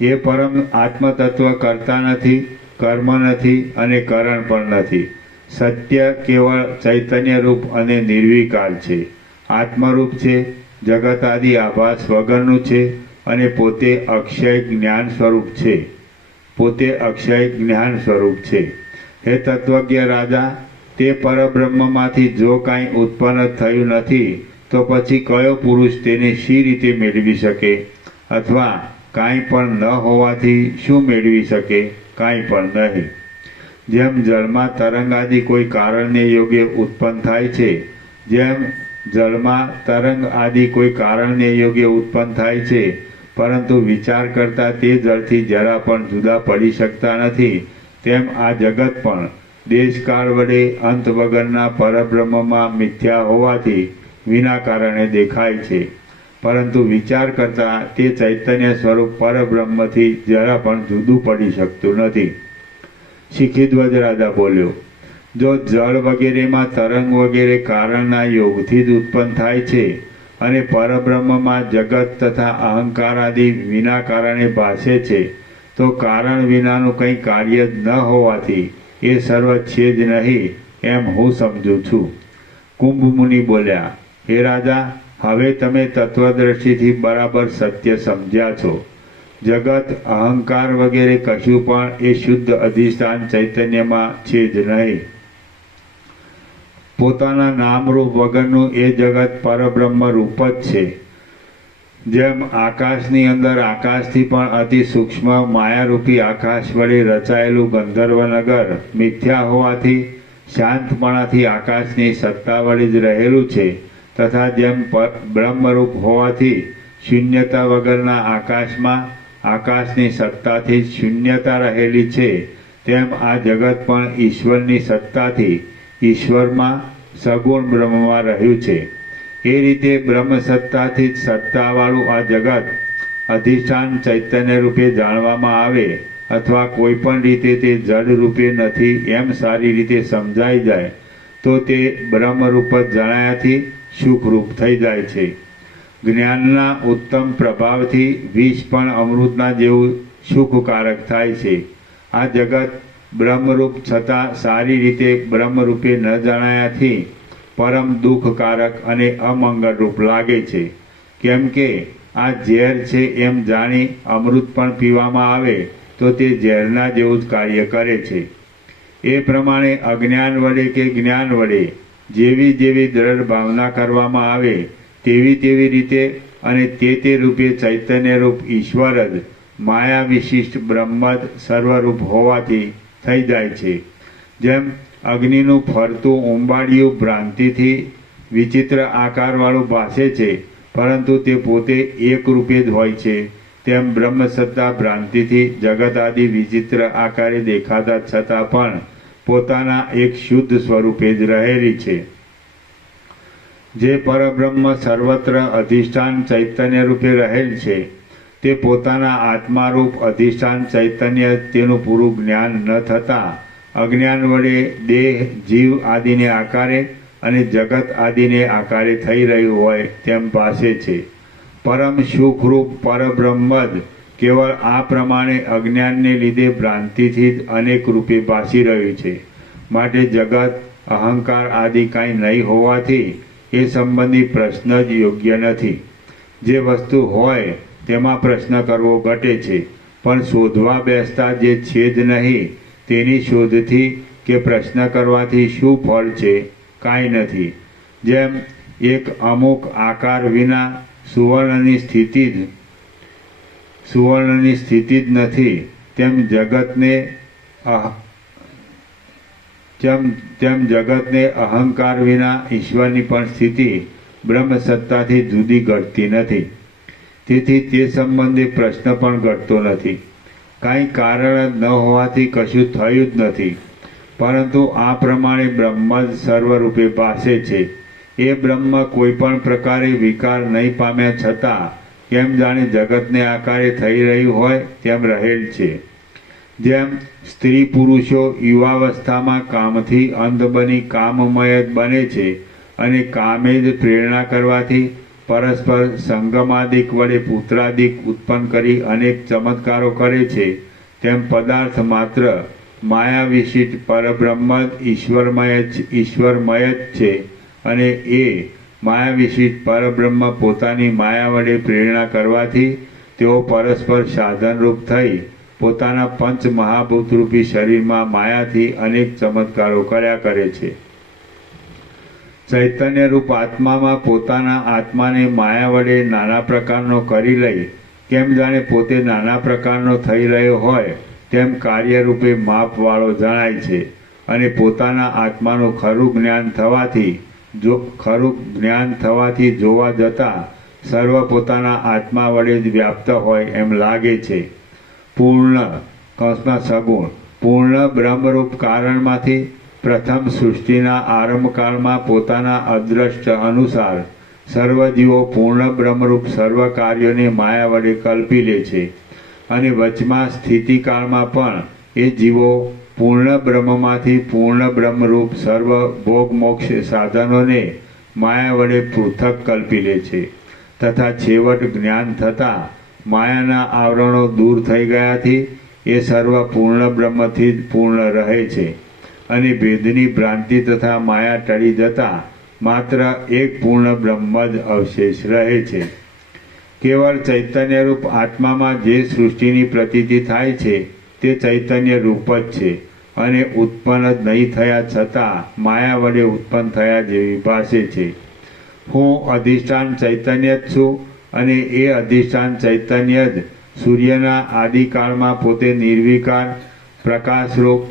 એ પરમ આત્મતત્વ કરતા નથી, કર્મ નથી અને કરણ પણ નથી. સત્ય કેવળ ચૈતન્યરૂપ અને નિર્વિકાર છે, આત્મરૂપ છે, જગત આદિ આભાસ વગરનું છે અને પોતે અક્ષય જ્ઞાન સ્વરૂપ છે. હે તત્વજ્ઞ રાજા, તે પરબ્રહ્મમાંથી જો કાંઈ ઉત્પન્ન થયું નથી તો પછી કયો પુરુષ તેને શી રીતે મેળવી શકે? અથવા કાંઈ પણ ન હોવાથી શું મેળવી શકે? કાંઈ પણ નહીં. જેમ જળમાં તરંગ આદિ કોઈ કારણને યોગ્ય ઉત્પન્ન થાય છે, પરંતુ વિચાર કરતા તે જળથી જરા પણ જુદા પડી શકતા નથી, તેમ આ જગત પણ દેશકાળ વડે અંત વગરના પરબ્રહ્મમાં મિથ્યા હોવાથી વિના કારણે દેખાય છે, પરંતુ વિચાર કરતા તે ચૈતન્ય સ્વરૂપ પરબ્રહ્મથી જરા પણ જુદું પડી શકતું નથી. શિખીધ્વજ રાજા બોલ્યો, જો જળ વગેરેમાં તરંગ વગેરે કારણના યોગથી જ ઉત્પન્ન થાય છે અને પરબ્રહ્મમાં જગત તથા અહંકાર આદિ વિના કારણે ભાસે છે, તો કારણ વિનાનું કંઈ કાર્ય જ ન હોવાથી એ સર્વ છે જ નહીં એમ હું સમજું છું. કુંભ મુનિ બોલ્યા, હે રાજા, હવે તમે તત્વદ્રષ્ટિથી બરાબર સત્ય સમજ્યા છો. જગત, અહંકાર વગેરે કશું પણ એ શુદ્ધ અધિષ્ઠાન ચૈતન્યમાં છે જ નહીં. પોતાના નામરૂપ વગરનું એ જગત પરબ્રહ્મ રૂપ જ છે. જેમ આકાશની અંદર આકાશથી પણ અતિ સૂક્ષ્મ માયારૂપી આકાશ વડે રચાયેલું ગંધર્વનગર મિથ્યા હોવાથી શાંતપણાથી આકાશની સત્તા વડે જ રહેલું છે, તથા જેમ બ્રહ્મરૂપ હોવાથી શૂન્યતા વગરના આકાશમાં આકાશની સત્તાથી શૂન્યતા રહેલી છે, તેમ આ જગત પણ ઈશ્વરની સત્તાથી ઈશ્વરમાં સગુણ બ્રહ્મમાં રહ્યું છે. એ રીતે બ્રહ્મ સત્તાથી જ સત્તાવાળું આ જગત અધિષ્ઠાન ચૈતન્ય રૂપે જાણવામાં આવે અથવા કોઈ પણ રીતે તે જડ રૂપે નથી એમ સારી રીતે સમજાઈ જાય તો તે બ્રહ્મરૂપ જ જણાયાથી સુખરૂપ થઈ જાય છે. જ્ઞાનના ઉત્તમ પ્રભાવથી વિષ પણ અમૃતના જેવું સુખકારક થાય છે. આ જગત બ્રહ્મરૂપ છતાં સારી રીતે બ્રહ્મરૂપે ન જણાયાથી પરમ દુઃખકારક અને અમંગળરૂપ લાગે છે. કેમ કે આ ઝેર છે એમ જાણી અમૃત પણ પીવામાં આવે તો તે ઝેરના જેવું જ કાર્ય કરે છે. એ પ્રમાણે અજ્ઞાન વડે કે જ્ઞાન વડે જેવી જેવી દ્રઢ ભાવના કરવામાં આવે તેવી રીતે અને તે રૂપે ચૈતન્યરૂપ ઈશ્વર જ માયા વિશિષ્ટ બ્રહ્મ જ સર્વરૂપ હોવાથી થઈ જાય છે. જેમ અગ્નિનું ફરતું ઉંબાડિયું ભ્રાંતિથી વિચિત્ર આકારવાળું ભાસે છે, પરંતુ તે પોતે એક રૂપે જ હોય છે, તેમ બ્રહ્મસત્તા ભ્રાંતિથી જગત આદિ વિચિત્ર આકારે દેખાતા છતાં પણ પોતાના એક શુદ્ધ સ્વરૂપે જ રહેલી છે. જે પરબ્રહ્મ સર્વત્ર અધિષ્ઠાન ચૈતન્ય રૂપે રહેલ છે, તે પોતાના આત્મારૂપ અધિષ્ઠાન ચૈતન્ય તેનું પૂરું જ્ઞાન ન થતાં અજ્ઞાન વડે દેહ, જીવ આદિને આકારે અને જગત આદિને આકારે થઈ રહ્યું હોય તેમ ભાસે છે. પરમ સુખરૂપ પરબ્રહ્મ જ કેવળ આ પ્રમાણે અજ્ઞાનને લીધે ભ્રાંતિથી જ અનેક રૂપે ભાસી રહ્યું છે. માટે જગત, અહંકાર આદિ કાંઈ નહીં હોવાથી એ સંબંધી પ્રશ્ન જ યોગ્ય નથી. જે વસ્તુ હોય તેમાં પ્રશ્ન કરવો ઘટે છે, પણ શોધવા બેસતા જે છે જ નહીં તેની શોધથી કે પ્રશ્ન કરવાથી શું ફળ છે? કાંઈ નથી. જેમ એક અમુક આકાર વિના સુવર્ણની સ્થિતિ જ નથી, તેમ જગતને અહંકાર વિના ઈશ્વરની પણ સ્થિતિ બ્રહ્મ સત્તાથી જુદી ઘટતી નથી. તેથી તે સંબંધે પ્રશ્ન પણ ઘટતો નથી. કાંઈ કારણ જ ન હોવાથી કશું થયું જ નથી. પરંતુ આ પ્રમાણે બ્રહ્મ જ સર્વરૂપે ભાસે છે. એ બ્રહ્મ કોઈ પણ પ્રકારે વિકાર નહીં પામ્યા છતાં કેમ જાણે જગતને આકારે થઈ રહ્યું હોય તેમ રહેલ છે. જેમ સ્ત્રી પુરુષો યુવાવસ્થામાં કામથી અંધ બની કામમય જ બને છે અને કામે જ પ્રેરણા કરવાથી પરસ્પર સંગમાદિક વડે પુત્રાદિક ઉત્પન્ન કરી અનેક ચમત્કારો કરે છે, તેમ પદાર્થ માત્ર માયા વિશિષ્ટ પરબ્રહ્મ જ ઈશ્વરમય જ છે અને એ માયા વિશિષ્ટ પરબ્રહ્મ પોતાની માયા વડે પ્રેરણા કરવાથી તેઓ પરસ્પર સાધનરૂપ થઈ પોતાના પંચ મહાભૂતરૂપી શરીરમાં માયાથી અનેક ચમત્કારો કર્યા કરે છે. ચૈતન્યરૂપ આત્મામાં પોતાના આત્માને માયા વડે નાના પ્રકારનો કરી લઈ કેમ જાણે પોતે નાના પ્રકારનો થઈ રહ્યો હોય તેમ કાર્યરૂપે માપવાળો જણાય છે અને પોતાના આત્માનું ખરું જ્ઞાન થવાથી જોવા જતાં સર્વ પોતાના આત્મા વડે જ વ્યાપ્ત હોય એમ લાગે છે. સગુણ પૂર્ણ બ્રહ્મરૂપ કારણમાંથી પ્રથમ સૃષ્ટિના આરંભકાળમાં પોતાના અદ્રષ્ટ અનુસાર સર્વ જીવો પૂર્ણ બ્રહ્મરૂપ સર્વ કાર્યોને માયા વડે કલ્પી લે છે અને વચમાં સ્થિતિકાળમાં પણ એ જીવો પૂર્ણ બ્રહ્મમાંથી પૂર્ણ બ્રહ્મરૂપ સર્વ ભોગ મોક્ષ સાધનોને માયા વડે પૃથક કલ્પી લે છે તથા છેવટ જ્ઞાન થતાં માયાના આવરણો દૂર થઈ ગયાથી એ સર્વ પૂર્ણ બ્રહ્મથી જ પૂર્ણ રહે છે અને ભેદની ભ્રાંતિ તથા માયા ટળી જતાં માત્ર એક પૂર્ણ બ્રહ્મ જ અવશેષ રહે છે. કેવળ ચૈતન્યરૂપ આત્મામાં જે સૃષ્ટિની પ્રતીતિ થાય છે તે ચૈતન્ય રૂપ જ છે અને ઉત્પન્ન જ નહીં થયા છતાં માયા વડે ઉત્પન્ન થયા જેવી ભાસે છે. હું અધિષ્ઠાન ચૈતન્ય જ છું અને એ અધિષ્ઠાન ચૈતન્ય જ સૂર્યના આદિકાળમાં પોતે નિર્વિકાર પ્રકાશરૂપ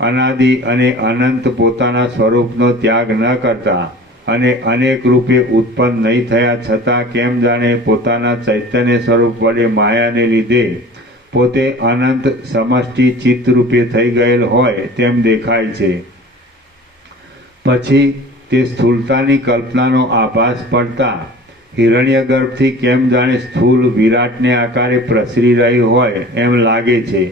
અનાદિ અને અનંત પોતાના સ્વરૂપનો ત્યાગ ન કરતા અને અનેક રૂપે ઉત્પન્ન નહીં થયા છતાં કેમ જાણે પોતાના ચૈતન્ય સ્વરૂપ વડે માયાને લીધે પોતે અનંત સમષ્ટિ ચિત્તરૂપે થઈ ગયેલ હોય તેમ દેખાય છે. પછી તે સ્થૂળતાની કલ્પનાનો આભાસ પડતા હિરણ્યગર્ભથી કેમ જાણે સ્થૂળ વિરાટને આકારે પ્રસરી રહ્યું હોય એમ લાગે છે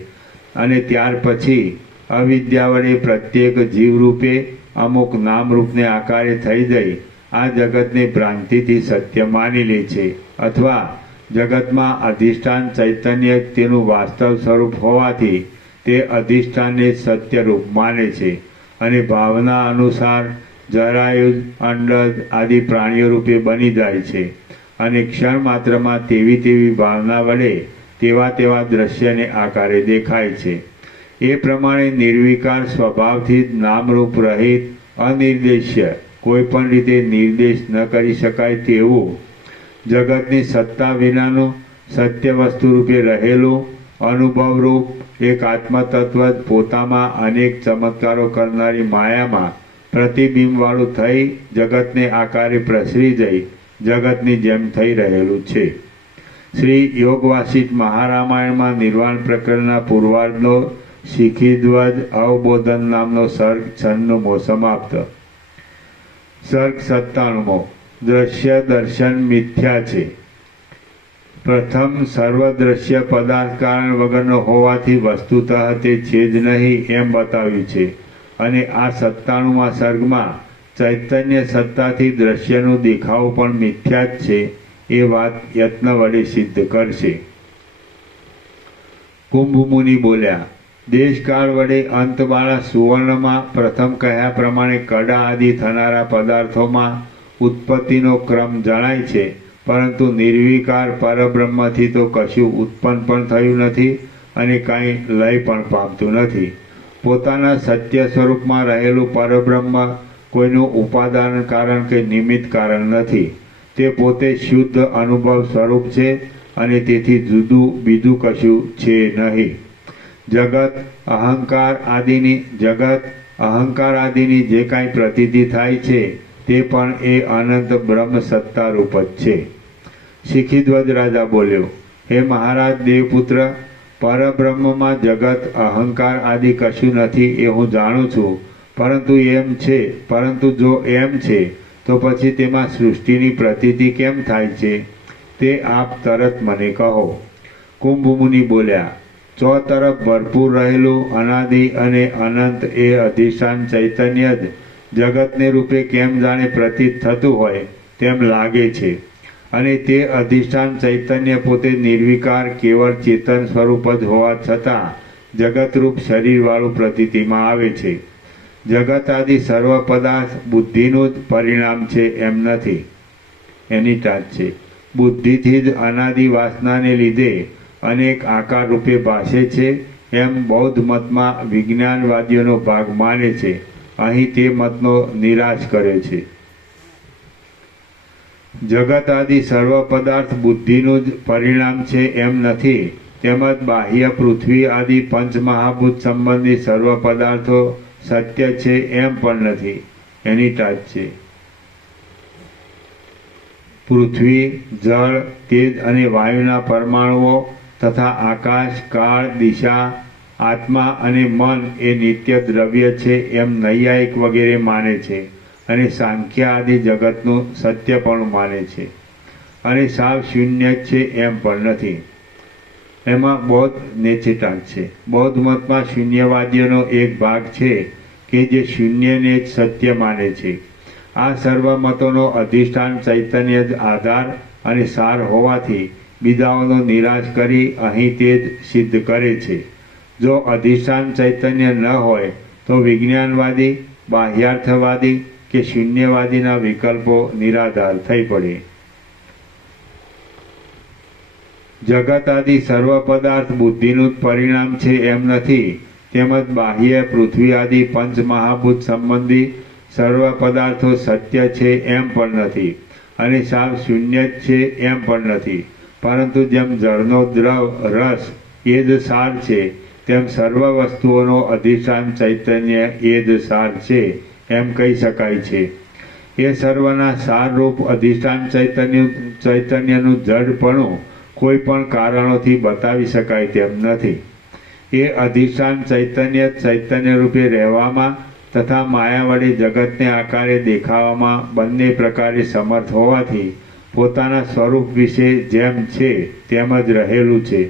અને ત્યાર પછી અવિદ્યા વડે પ્રત્યેક જીવરૂપે અમુક નામરૂપને આકારે થઈ જઈ આ જગતને ભ્રાંતિથી સત્ય માની લે છે અથવા જગતમાં અધિષ્ઠાન ચૈતન્ય તેનું વાસ્તવ સ્વરૂપ હોવાથી તે અધિષ્ઠાનને સત્યરૂપ માને છે અને ભાવના અનુસાર જરાયુજ અંડજ આદિ પ્રાણીઓ રૂપે બની જાય છે અને ક્ષણ માત્રમાં તેવી ભાવના વડે તેવા દ્રશ્યને આકારે દેખાય છે. એ પ્રમાણે નિર્વિકાર સ્વભાવથી જ નામરૂપ રહિત અનિર્દેશ્ય કોઈ પણ રીતે નિર્દેશ ન કરી શકાય તેવું જગતની સત્તા વિનાનું સત્ય વસ્તુ રૂપે રહેલું અનુભવરૂપ એક આત્મતત્વ જ પોતામાં અનેક ચમત્કારો કરનારી માયામાં પ્રતિબિંબવાળું થઈ જગતને આકારે પ્રસરી જઈ જગતની જેમ થઈ રહેલું છે. શ્રી યોગવાસિષ્ઠ મહારામાયણમાં નિર્વાણ પ્રકરણના પૂર્વાર્ધનો શિખીધ્વજ અવબોધન નામનો સર્ગ 96મો સમાપ્ત. સર્ગ 97મો દ્રશ્ય દર્શન મિથ્યા છે. પ્રથમ સર્વ દ્રશ્ય પદાર્થ કારણ વગરનો હોવાથી વસ્તુતઃ તે છે જ નહીં એમ બતાવ્યું છે અને આ 97મા સર્ગમાં ચૈતન્ય સત્તાથી દ્રશ્યનું દેખાવું પણ મિથ્યા જ છે એ વાત યત્ન વડે સિદ્ધ કરશે. કુંભમુનિ બોલ્યા, દેશકાળ વડે અંતવાળા સુવર્ણમાં પ્રથમ કહ્યા પ્રમાણે કડા આદિ થનારા પદાર્થોમાં ઉત્પત્તિનો ક્રમ જણાય છે, પરંતુ નિર્વિકાર પરબ્રહ્મથી તો કશું ઉત્પન્ન પણ થયું નથી અને કાંઈ લય પણ પામતું નથી. પોતાના સત્ય સ્વરૂપમાં રહેલું પરબ્રહ્મ કોઈનું ઉપાદાન કારણ કે નિમિત્ત કારણ નથી. તે પોતે શુદ્ધ અનુભવ સ્વરૂપ છે અને તેથી જુદું બીજું કશું છે નહીં. જગત અહંકાર આદિની જે કાંઈ પ્રતીતિ થાય છે તે પણ એ અનંત બ્રહ્મ સત્તા રૂપ જ છે. શિખીધ્વજ રાજા બોલ્યો, હે મહારાજ દેવપુત્ર, પરબ્રહ્મમાં જગત અહંકાર આદિ કશું નથી એ હું જાણું છું, પરંતુ જો એમ છે તો પછી તેમાં સૃષ્ટિની પ્રતીતિ કેમ થાય છે તે આપ તરત મને કહો. કુંભમુનિ બોલ્યા, ચોતરફ ભરપૂર રહેલું અનાદિ અને અનંત એ અધિષ્ઠાન ચૈતન્ય જ જગતને રૂપે કેમ જાણે પ્રતીત થતું હોય તેમ લાગે છે, અને તે અધિષ્ઠાન ચૈતન્ય પોતે નિર્વિકાર કેવળ ચેતન સ્વરૂપ જ હોવા છતાં જગતરૂપ શરીરવાળું પ્રતીતિમાં આવે છે. જગત આદિ સર્વ પદાર્થ બુદ્ધિનું જ પરિણામ છે એમ નથી, એની ટાટ છે. બુદ્ધિથી જ અનાદિ વાસનાને લીધે અનેક આકાર રૂપે ભાસે છે એમ બૌદ્ધ મતમાં વિજ્ઞાનવાદીઓનો ભાગ માને છે. અહીં તે મતનો નિરાશ કરે છે. જગત આદિ સર્વ પદાર્થ બુદ્ધિનું જ પરિણામ છે એમ નથી, તેમજ બાહ્ય પૃથ્વી આદિ પંચમહાભૂત સંબંધી સર્વ પદાર્થો સત્ય છે એમ પણ નથી, એની ટાટ છે. પૃથ્વી, જળ, તેજ અને વાયુના પરમાણુઓ તથા આકાશ, કાળ, દિશા, આત્મા અને મન એ નિત્ય દ્રવ્ય છે એમ નૈયાયિક વગેરે માને છે, અને સાંખ્ય આદિ જગતનું સત્યપણું માને છે, અને સાવ શૂન્ય જ છે એમ પણ નથી. એમાં બૌદ્ધ નેચેટાંક છે. બૌદ્ધ મતમાં શૂન્યવાદીઓનો એક ભાગ છે કે જે શૂન્યને જ સત્ય માને છે. આ સર્વ મતોનો અધિષ્ઠાન ચૈતન્ય જ આધાર અને સાર હોવાથી બીજાઓનો નિરાશ કરી અહીં તે જ સિદ્ધ કરે છે. જો અધિષ્ઠાન ચૈતન્ય ન હોય તો વિજ્ઞાનવાદી, બાહ્યાર્થવાદી કે શૂન્યવાદીના વિકલ્પો નિરાધાર થઈ પડે. જગત આદિ સર્વ પદાર્થ બુદ્ધિનું જ પરિણામ છે એમ નથી, તેમજ બાહ્ય પૃથ્વી આદિ પંચમહાભૂત સંબંધી સર્વ પદાર્થો સત્ય છે એમ પણ નથી, અને સાવ શૂન્ય જ છે એમ પણ નથી. પરંતુ જેમ જળનો દ્રવ રસ એ જ સાર છે, તેમ સર્વ વસ્તુઓનો અધિષ્ઠાન ચૈતન્ય એ જ સાર છે એમ કહી શકાય છે. એ સર્વના સારરૂપ અધિષ્ઠાન ચૈતન્યનું જડપણું કોઈ પણ કારણોથી બતાવી શકાય તેમ નથી. એ અધિષ્ઠાન ચૈતન્ય રૂપે રહેવામાં તથા માયા વડે જગતને આકારે દેખાવામાં બંને પ્રકારે સમર્થ હોવાથી પોતાના સ્વરૂપ વિશે જેમ છે તેમ જ રહેલું છે.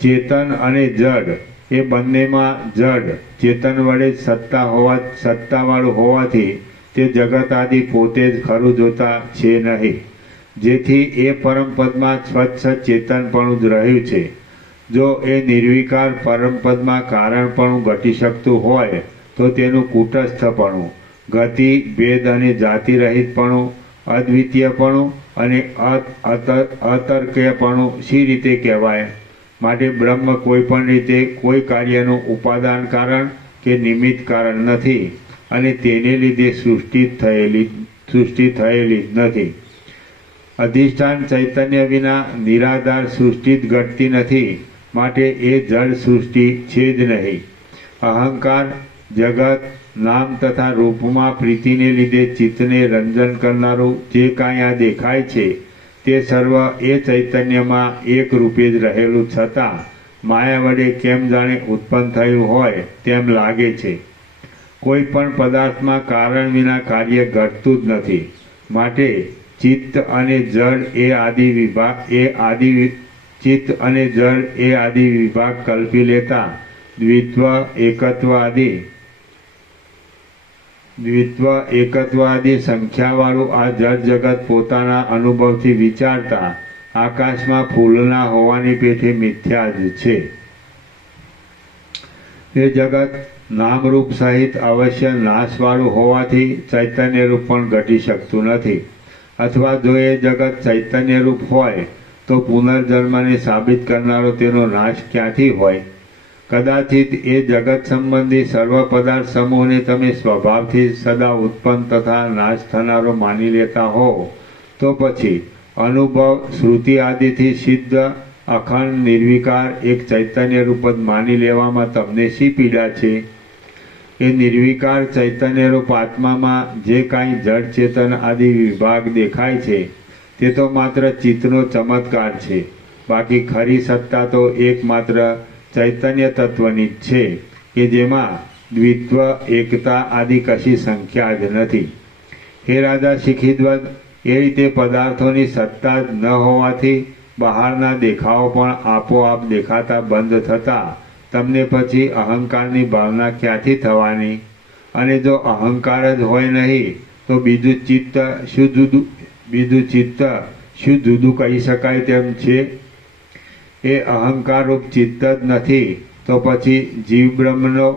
ચેતન અને જડ એ બંનેમાં જડ ચેતન વડે સત્તાવાળું હોવાથી તે જગત આદિ પોતે જ ખરું જોતા છે નહીં, જેથી એ પરમપદમાં સ્વચ્છ ચેતનપણું જ રહ્યું છે. જો એ નિર્વિકાર પરમપદમાં કારણપણું ઘટી શકતું હોય તો તેનું કૂટસ્થપણું, ગતિ, ભેદ અને જાતિ રહિતપણું, અદ્વિતીયપણું અને અતર્કીયપણું શી રીતે કહેવાય? માટે બ્રહ્મ કોઈ પણ રીતે કોઈ કાર્યનું ઉપાદાન કારણ કે નિમિત્ત કારણ નથી, અને તેને લીધે સૃષ્ટિ થયેલી જ નથી. અધિષ્ઠાન ચૈતન્ય વિના નિરાધાર સૃષ્ટિ જ ઘટતી નથી, માટે એ જળ સૃષ્ટિ છે જ નહીં. અહંકાર, જગત, નામ તથા રૂપમાં પ્રીતિને લીધે ચિત્તને રંજન કરનારું જે કાંઈ આ દેખાય છે તે સર્વ એ ચૈતન્યમાં એક રૂપે જ રહેલું છતાં માયા વડે કેમ જાણે ઉત્પન્ન થયું હોય તેમ લાગે છે. કોઈ પણ પદાર્થમાં કારણ વિના કાર્ય ઘટતું જ નથી. માટે ચિત્ત અને જળ એ આદિ વિભાગ કલ્પી લેતા દ્વિત્વ એકત્વ આદિ સંખ્યાવાળું આ જળ જગત પોતાના અનુભવથી વિચારતા આકાશમાં ફૂલના હોવાની પેઠે મિથ્યા જ છે. એ જગત નામરૂપ સહિત અવશ્ય નાશવાળું હોવાથી ચૈતન્યરૂપ પણ ઘટી શકતું નથી. અથવા જો એ જગત ચૈતન્યરૂપ હોય તો પુનર્જન્મને સાબિત કરનારો તેનો નાશ ક્યાંથી હોય? કદાચિત એ જગત સંબંધી સર્વ પદાર્થ સમૂહને તમે સ્વભાવથી સદા ઉત્પન્ન તથા નાશ થનારો માની લેતા હો તો પછી અનુભવ શ્રુતિ આદિથી સિદ્ધ અખંડ નિર્વિકાર એક ચૈતન્ય રૂપ જ માની લેવામાં તમને શી પીડા છે? એ નિર્વિકાર ચૈતન્યરૂપ આત્મામાં જે કાંઈ જડ ચેતન આદિ વિભાગ દેખાય છે તે તો માત્ર ચિત્તનો ચમત્કાર છે. બાકી ખરી સત્તા તો એકમાત્ર ચૈતન્ય તત્વની જ છે કે જેમાં દ્વિત્વ એકતા આદિ કશી સંખ્યા જ નથી. હે રાજા શિખીધ્વજ, એ રીતે પદાર્થોની સત્તા જ ન હોવાથી બહારના દેખાવો પણ આપોઆપ દેખાતા બંધ થતા તમને પછી અહંકારની ભાવના ક્યાંથી થવાની? અને જો અહંકાર જ હોય નહીં તો બીજું ચિત્ત શું જુદું કહી શકાય તેમ છે? એ અહંકારરૂપ ચિત્ત જ નથી તો પછી જીવ બ્રહ્મનો,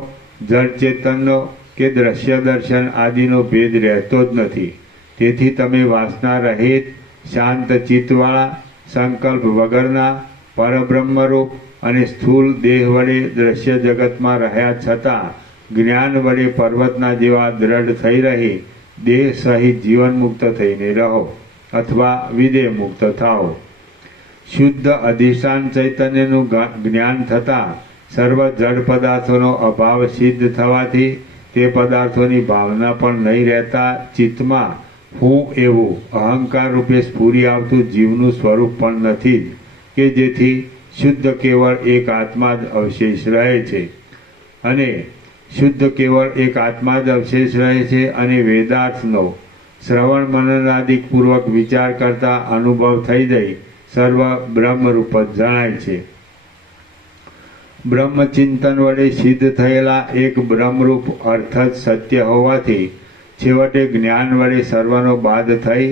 જડ ચેતનનો કે દ્રશ્ય દર્શન આદિનો ભેદ રહેતો જ નથી. તેથી તમે વાસના રહિત, શાંત ચિત્તવાળા, સંકલ્પ વગરના, પરબ્રહ્મરૂપ અને સ્થૂળ દેહ વડે દ્રશ્ય જગતમાં રહ્યા છતાં જ્ઞાન વડે પર્વતના જેવા દ્રઢ થઈ રહી દેહ સહિત જીવન મુક્ત થઈને રહો અથવા વિદેહ મુક્ત થાઓ. શુદ્ધ અધિષ્ઠાન ચૈતન્યનું જ્ઞાન થતાં સર્વ જડ પદાર્થોનો અભાવ સિદ્ધ થવાથી તે પદાર્થોની ભાવના પણ નહીં રહેતા ચિત્તમાં હું એવું અહંકાર રૂપે સ્ફુરી આવતું જીવનું સ્વરૂપ પણ નથી જ કે જેથી શુદ્ધ કેવળ એક આત્મા જ અવશેષ રહે છે. અને શુદ્ધ કેવળ એક આત્મા જ અવશેષ રહે છે અને વેદાર્થનો શ્રવણ મનનાદિક પૂર્વક વિચાર કરતા અનુભવ થઈ જઈ સર્વ બ્રહ્મરૂપ જ જણાય છે. બ્રહ્મચિંતન વડે સિદ્ધ થયેલા એક બ્રહ્મરૂપ અર્થ જ સત્ય હોવાથી છેવટે જ્ઞાન વડે સર્વનો બાદ થઈ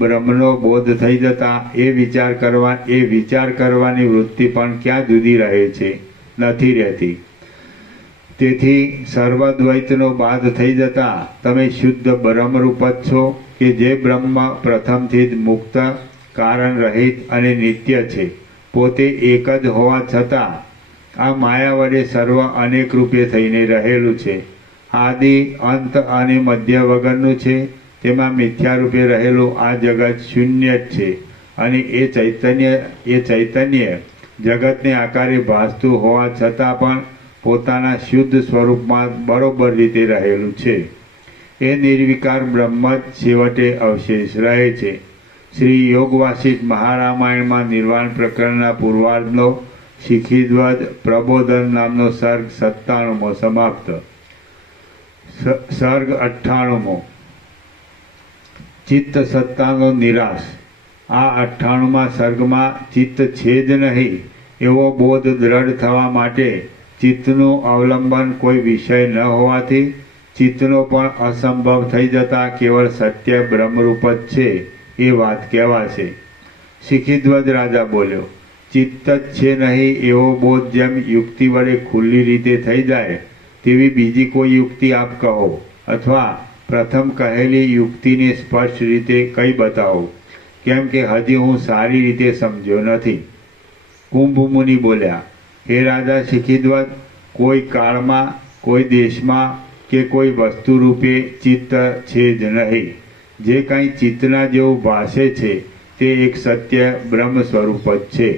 બ્રહ્મનો બોધ થઈ જતા એ વિચાર કરવાની વૃત્તિ પણ ક્યાં જુદી રહે છે? નથી રહેતી. તેથી સર્વદ્વૈતનો બાદ થઈ જતા તમે શુદ્ધ બ્રહ્મરૂપ જ છો કે જે બ્રહ્મ પ્રથમથી જ મુક્ત, કારણ રહિત અને નિત્ય છે. પોતે એક જ હોવા છતાં આ માયા વડે સર્વ અનેક રૂપે થઈને રહેલું છે. આદિ, અંત અને મધ્ય વગરનું છે. તેમાં મિથ્યા રૂપે રહેલું આ જગત શૂન્ય જ છે અને એ ચૈતન્ય જગતને આકારે ભાસતું હોવા છતાં પણ પોતાના શુદ્ધ સ્વરૂપમાં બરોબર રીતે રહેલું છે. એ નિર્વિકાર બ્રહ્મ જ છેવટે અવશેષ રહે છે. શ્રી યોગવાસિક મહારામાયણમાં નિર્વાણ પ્રકરણના પૂર્વાર્ધનો શિખીધ્વજ પ્રબોધન નામનો સર્ગ 97મો સમાપ્ત. સર્ગ 98મો ચિત્ત સત્તાનો નિરાશ. આ 98મા સર્ગમાં ચિત્ત છે જ નહીં એવો બોધ દ્રઢ થવા માટે ચિત્તનું અવલંબન કોઈ વિષય ન હોવાથી ચિત્તનો પણ અસંભવ થઈ જતા કેવળ સત્ય બ્રહ્મરૂપ જ છે એ વાત કહેવાશે. શિખીધ્વજ રાજા બોલ્યો, ચિત્ત જ છે નહીં એવો બોધ જેમ યુક્તિ વડે ખુલ્લી રીતે થઈ જાય તેવી બીજી કોઈ યુક્તિ આપ કહો અથવા પ્રથમ કહેલી યુક્તિને સ્પષ્ટ રીતે કહી બતાવો, કેમ કે હજી હું સારી રીતે સમજ્યો નથી. કુંભમુનિ બોલ્યા, હે રાજા શિખીધ્વજ, કોઈ કાળમાં, કોઈ દેશમાં કે કોઈ વસ્તુ રૂપે ચિત્ત છે જ નહીં. જે કાંઈ ચિત્તના જેવું ભાસે છે તે એક સત્ય બ્રહ્મ સ્વરૂપ જ છે.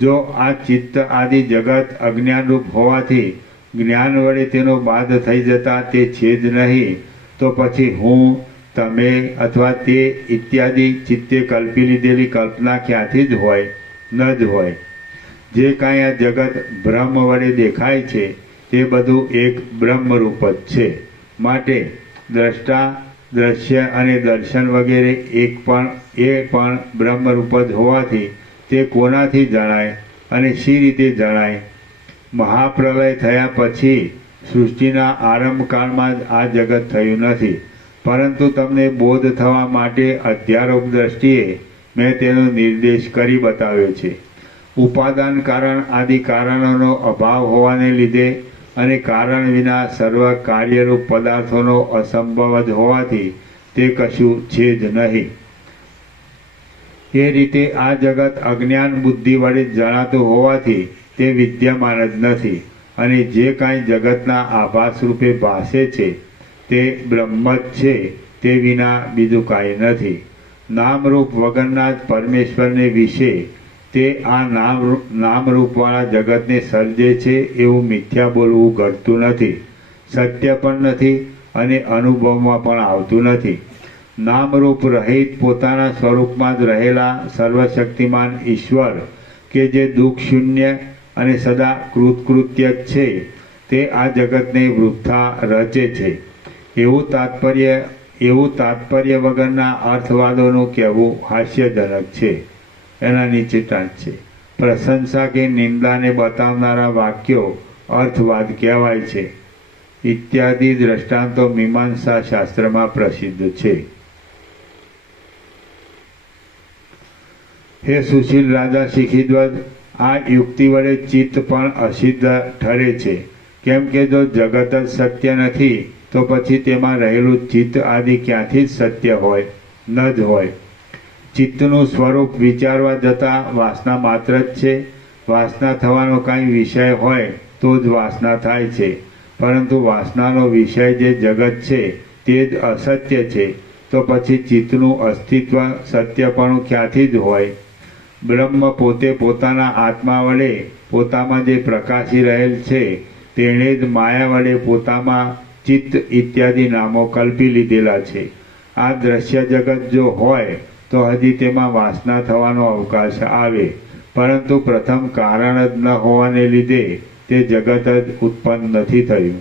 જો આ ચિત્ત આદિ જગત અજ્ઞાનરૂપ હોવાથી જ્ઞાન વડે તેનો બાદ થઈ જતા તે છે જ નહીં તો પછી હું, તમે અથવા તે ઇત્યાદિ ચિત્તે કલ્પી લીધેલી કલ્પના ક્યાંથી જ હોય? ન જ હોય. જે કાંઈ આ જગત બ્રહ્મ વડે દેખાય છે તે બધું એક બ્રહ્મરૂપ જ છે. માટે દ્રષ્ટા, દ્રશ્ય અને દર્શન વગેરે એ પણ બ્રહ્મરૂપ જ હોવાથી તે કોનાથી જણાય અને શી રીતે જણાય? મહાપ્રલય થયા પછી સૃષ્ટિના આરંભકાળમાં જ આ જગત થયું નથી, પરંતુ તમને બોધ થવા માટે અધ્યારોપ દ્રષ્ટિએ મેં તેનો નિર્દેશ કરી બતાવ્યો છે. ઉપાદાન કારણ આદિ કારણોનો અભાવ હોવાને લીધે અને કારણ વિના સર્વ કાર્યરૂપ પદાર્થોનો અસંભવ જ હોવાથી તે કશું છે જ નહીં. એ રીતે આ જગત અજ્ઞાન બુદ્ધિ વડે જણાતું હોવાથી તે વિદ્યમાન જ નથી અને જે કાંઈ જગતના આભાસ રૂપે ભાસે છે તે બ્રહ્મ જ છે, તે વિના બીજું કાંઈ નથી. નામરૂપ વગરના જ પરમેશ્વરને વિશે તે આ નામરૂપવાળા જગતને સર્જે છે એવું મિથ્યા બોલવું ઘટતું નથી, સત્ય પણ નથી અને અનુભવમાં પણ આવતું નથી. નામરૂપ રહિત પોતાના સ્વરૂપમાં જ રહેલા સર્વશક્તિમાન ઈશ્વર કે જે દુઃખ શૂન્ય અને સદા કૃતકૃત્ય જ છે તે આ જગતને વૃથા રચે છે એવું તાત્પર્ય વગરના અર્થવાદોનું કહેવું હાસ્યજનક છે. એના નીચે ટાંચ છે. પ્રશંસા કે નિંદાને બતાવનારા વાક્યો અર્થવાદ કહેવાય છે ઇત્યાદિ દ્રષ્ટાંતો મીમાંસા શાસ્ત્રમાં પ્રસિદ્ધ છે. હે સુશીલ રાજા શિખીધ્વજ, આ યુક્તિ વડે ચિત્ત પણ અસિદ્ધ ઠરે છે. કેમ કે જો જગત જ સત્ય નથી તો પછી તેમાં રહેલું ચિત્ત આદિ ક્યાંથી જ સત્ય હોય? ન જ હોય. ચિત્તનું સ્વરૂપ વિચારવા જતાં વાસના માત્ર જ છે. વાસના થવાનો કાંઈ વિષય હોય તો જ વાસના થાય છે, પરંતુ વાસનાનો વિષય જે જગત છે તે જ અસત્ય છે, તો પછી ચિત્તનું અસ્તિત્વ સત્યપણું ક્યાંથી જ હોય? બ્રહ્મ પોતે પોતાના આત્મા વડે પોતામાં જે પ્રકાશી રહેલ છે તેણે જ માયા વડે પોતામાં ચિત્ત ઇત્યાદિ નામો કલ્પી લીધેલા છે. આ દ્રશ્ય જગત જો હોય તો હજી તેમાં વાસના થવાનો અવકાશ આવે, પરંતુ પ્રથમ કારણ જ ન હોવાને લીધે તે જગત જ ઉત્પન્ન નથી થયું.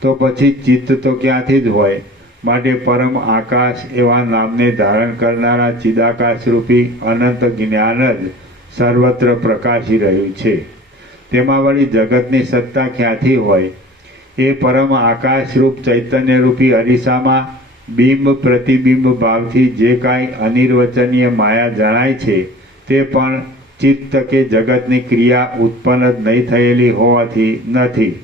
તો પછી ચિત્ત તો ક્યાંથી જ હોય? માટે પરમ આકાશ એવા નામને ધારણ કરનારા ચિદાકાશરૂપી અનંત જ્ઞાન જ સર્વત્ર પ્રકાશી રહ્યું છે. તેમાં વળી જગતની સત્તા ક્યાંથી હોય? એ પરમ આકાશરૂપ ચૈતન્યરૂપી અરીસામાં બિંબ પ્રતિબિંબ ભાવથી જે કાંઈ અનિર્વચનીય માયા જણાય છે તે પણ ચિત્ત કે જગતની ક્રિયા ઉત્પન્ન જ નહીં થયેલી હોવાથી નથી.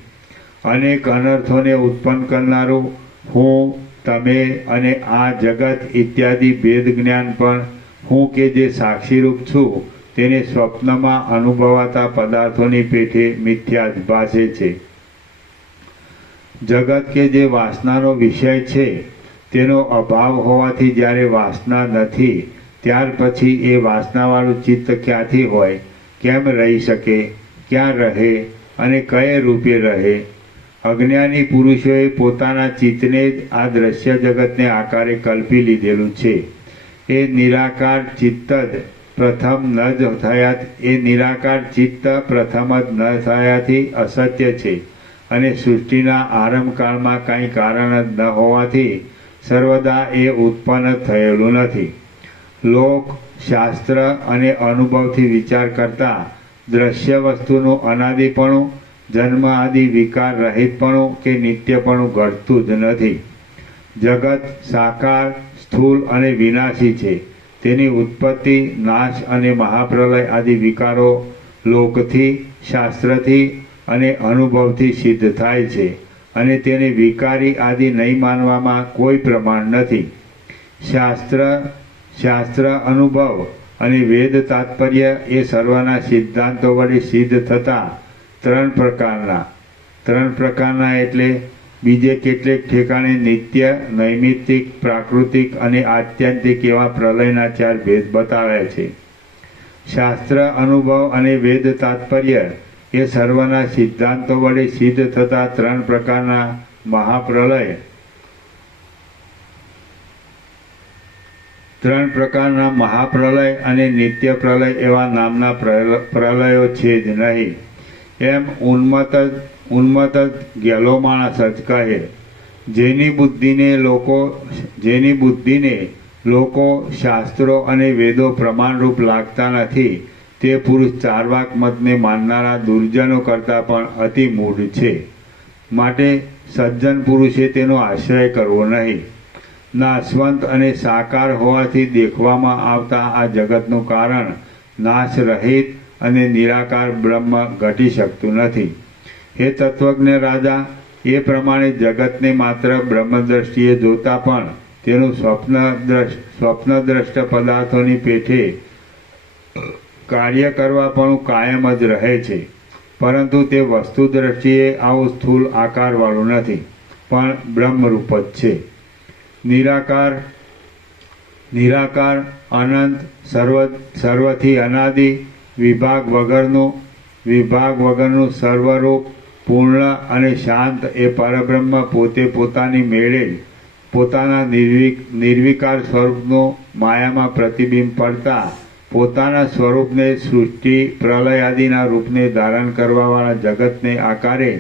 અનેક અનર્થોને ઉત્પન્ન કરનારું હું, તમે અને આ જગત ઇત્યાદિ ભેદ જ્ઞાન પણ હું કે જે સાક્ષીરૂપ છું તેને સ્વપ્નમાં અનુભવાતા પદાર્થોની પેઠે મિથ્યા જ ભાસે છે. જગત કે જે વાસનાનો વિષય છે તેનો અભાવ હોવાથી જ્યારે વાસના નથી ત્યાર પછી એ વાસનાવાળું ચિત્ત ક્યાંથી હોય? કેમ રહી શકે? ક્યાં રહે અને કયે રૂપે રહે? અજ્ઞાની પુરુષોએ પોતાના ચિત્તને જ આ દ્રશ્ય જગતને આકારે કલ્પી લીધેલું છે. એ નિરાકાર ચિત્ત જ પ્રથમ ન જ થયા એ નિરાકાર ચિત્ત પ્રથમ જ ન થયાથી અસત્ય છે અને સૃષ્ટિના આરંભકાળમાં કાંઈ કારણ જ ન હોવાથી સર્વદા એ ઉત્પન્ન થયેલું નથી. લોક, શાસ્ત્ર અને અનુભવથી વિચાર કરતાં દ્રશ્ય વસ્તુનું અનાદિપણું, જન્મ આદિ વિકાર રહિતપણું કે નિત્યપણું ઘટતું જ નથી. જગત સાકાર, સ્થૂળ અને વિનાશી છે. તેની ઉત્પત્તિ, નાશ અને મહાપ્રલય આદિ વિકારો લોકથી, શાસ્ત્રથી અને અનુભવથી સિદ્ધ થાય છે અને તેને વિકારી આદિ નહીં માનવામાં કોઈ પ્રમાણ નથી. શાસ્ત્ર અનુભવ અને વેદ તાત્પર્ય એ સર્વના સિદ્ધાંતો વડે સિદ્ધ થતા ત્રણ પ્રકારના એટલે બીજે કેટલેક ઠેકાણે નિત્ય, નૈમિત્તિક, પ્રાકૃતિક અને આત્યંતિક એવા પ્રલયના ચાર ભેદ બતાવ્યા છે. શાસ્ત્ર અનુભવ અને વેદ તાત્પર્ય એ સર્વના સિદ્ધાંતો વડે સિદ્ધ થતા ત્રણ પ્રકારના મહાપ્રલય અને નિત્ય પ્રલય એવા નામના પ્રલયો છે જ નહીં એમ ઉન્મત્ત ગેલો માણસ જ કહે. જેની બુદ્ધિને લોકો શાસ્ત્રો અને વેદો પ્રમાણરૂપ લાગતા નથી તે પુરુષ ચાર્વાક મતને માનનારા દુર્જનો કરતાં પણ અતિ મૂઢ છે. માટે સજ્જન પુરુષે તેનો આશ્રય કરવો નહીં. નાશવંત અને સાકાર હોવાથી દેખવામાં આવતા આ જગતનું કારણ નાશ રહિત અને નિરાકાર બ્રહ્મ ઘટી શકતું નથી. હે તત્વજ્ઞ રાજા, એ પ્રમાણે જગતને માત્ર બ્રહ્મદ્રષ્ટિએ જોતા પણ તેનું સ્વપ્નદ્રષ્ટ પદાર્થોની પેઠે કાર્ય કરવા પણ કાયમ જ રહે છે, પરંતુ તે વસ્તુ દ્રષ્ટિએ આવું સ્થૂળ આકારવાળું નથી, પણ બ્રહ્મરૂપ જ છે. નિરાકાર અનંત સર્વથી અનાદિ વિભાગ વગરનું સર્વરૂપ પૂર્ણ અને શાંત એ પરબ્રહ્મ પોતે પોતાની મેળે પોતાના નિર્વિકાર સ્વરૂપનું માયામાં પ્રતિબિંબ પડતા પોતાના સ્વરૂપને સૃષ્ટિ પ્રલય આદિના રૂપને ધારણ કરવાવાળા જગતને આકારે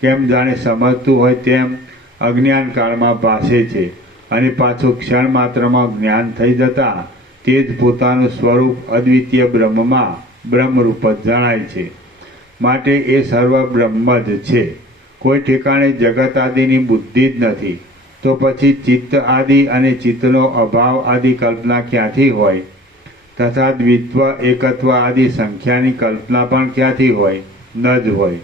કેમ જાણે સમજતું હોય તેમ અજ્ઞાન કાળમાં ભાસે છે, અને પાછું ક્ષણ માત્રમાં જ્ઞાન થઈ જતા તે જ પોતાનું સ્વરૂપ અદ્વિતીય બ્રહ્મમાં બ્રહ્મરૂપ જ જણાય છે. માટે એ સર્વ બ્રહ્મ જ છે. કોઈ ઠેકાણે જગત આદિની બુદ્ધિ જ નથી, તો પછી ચિત્ત આદિ અને ચિત્તનો અભાવ આદિ કલ્પના ક્યાંથી હોય? તથા દ્વિત્વ એકત્વ આદિ સંખ્યાની કલ્પના પણ ક્યાંથી હોય? ન જ હોય.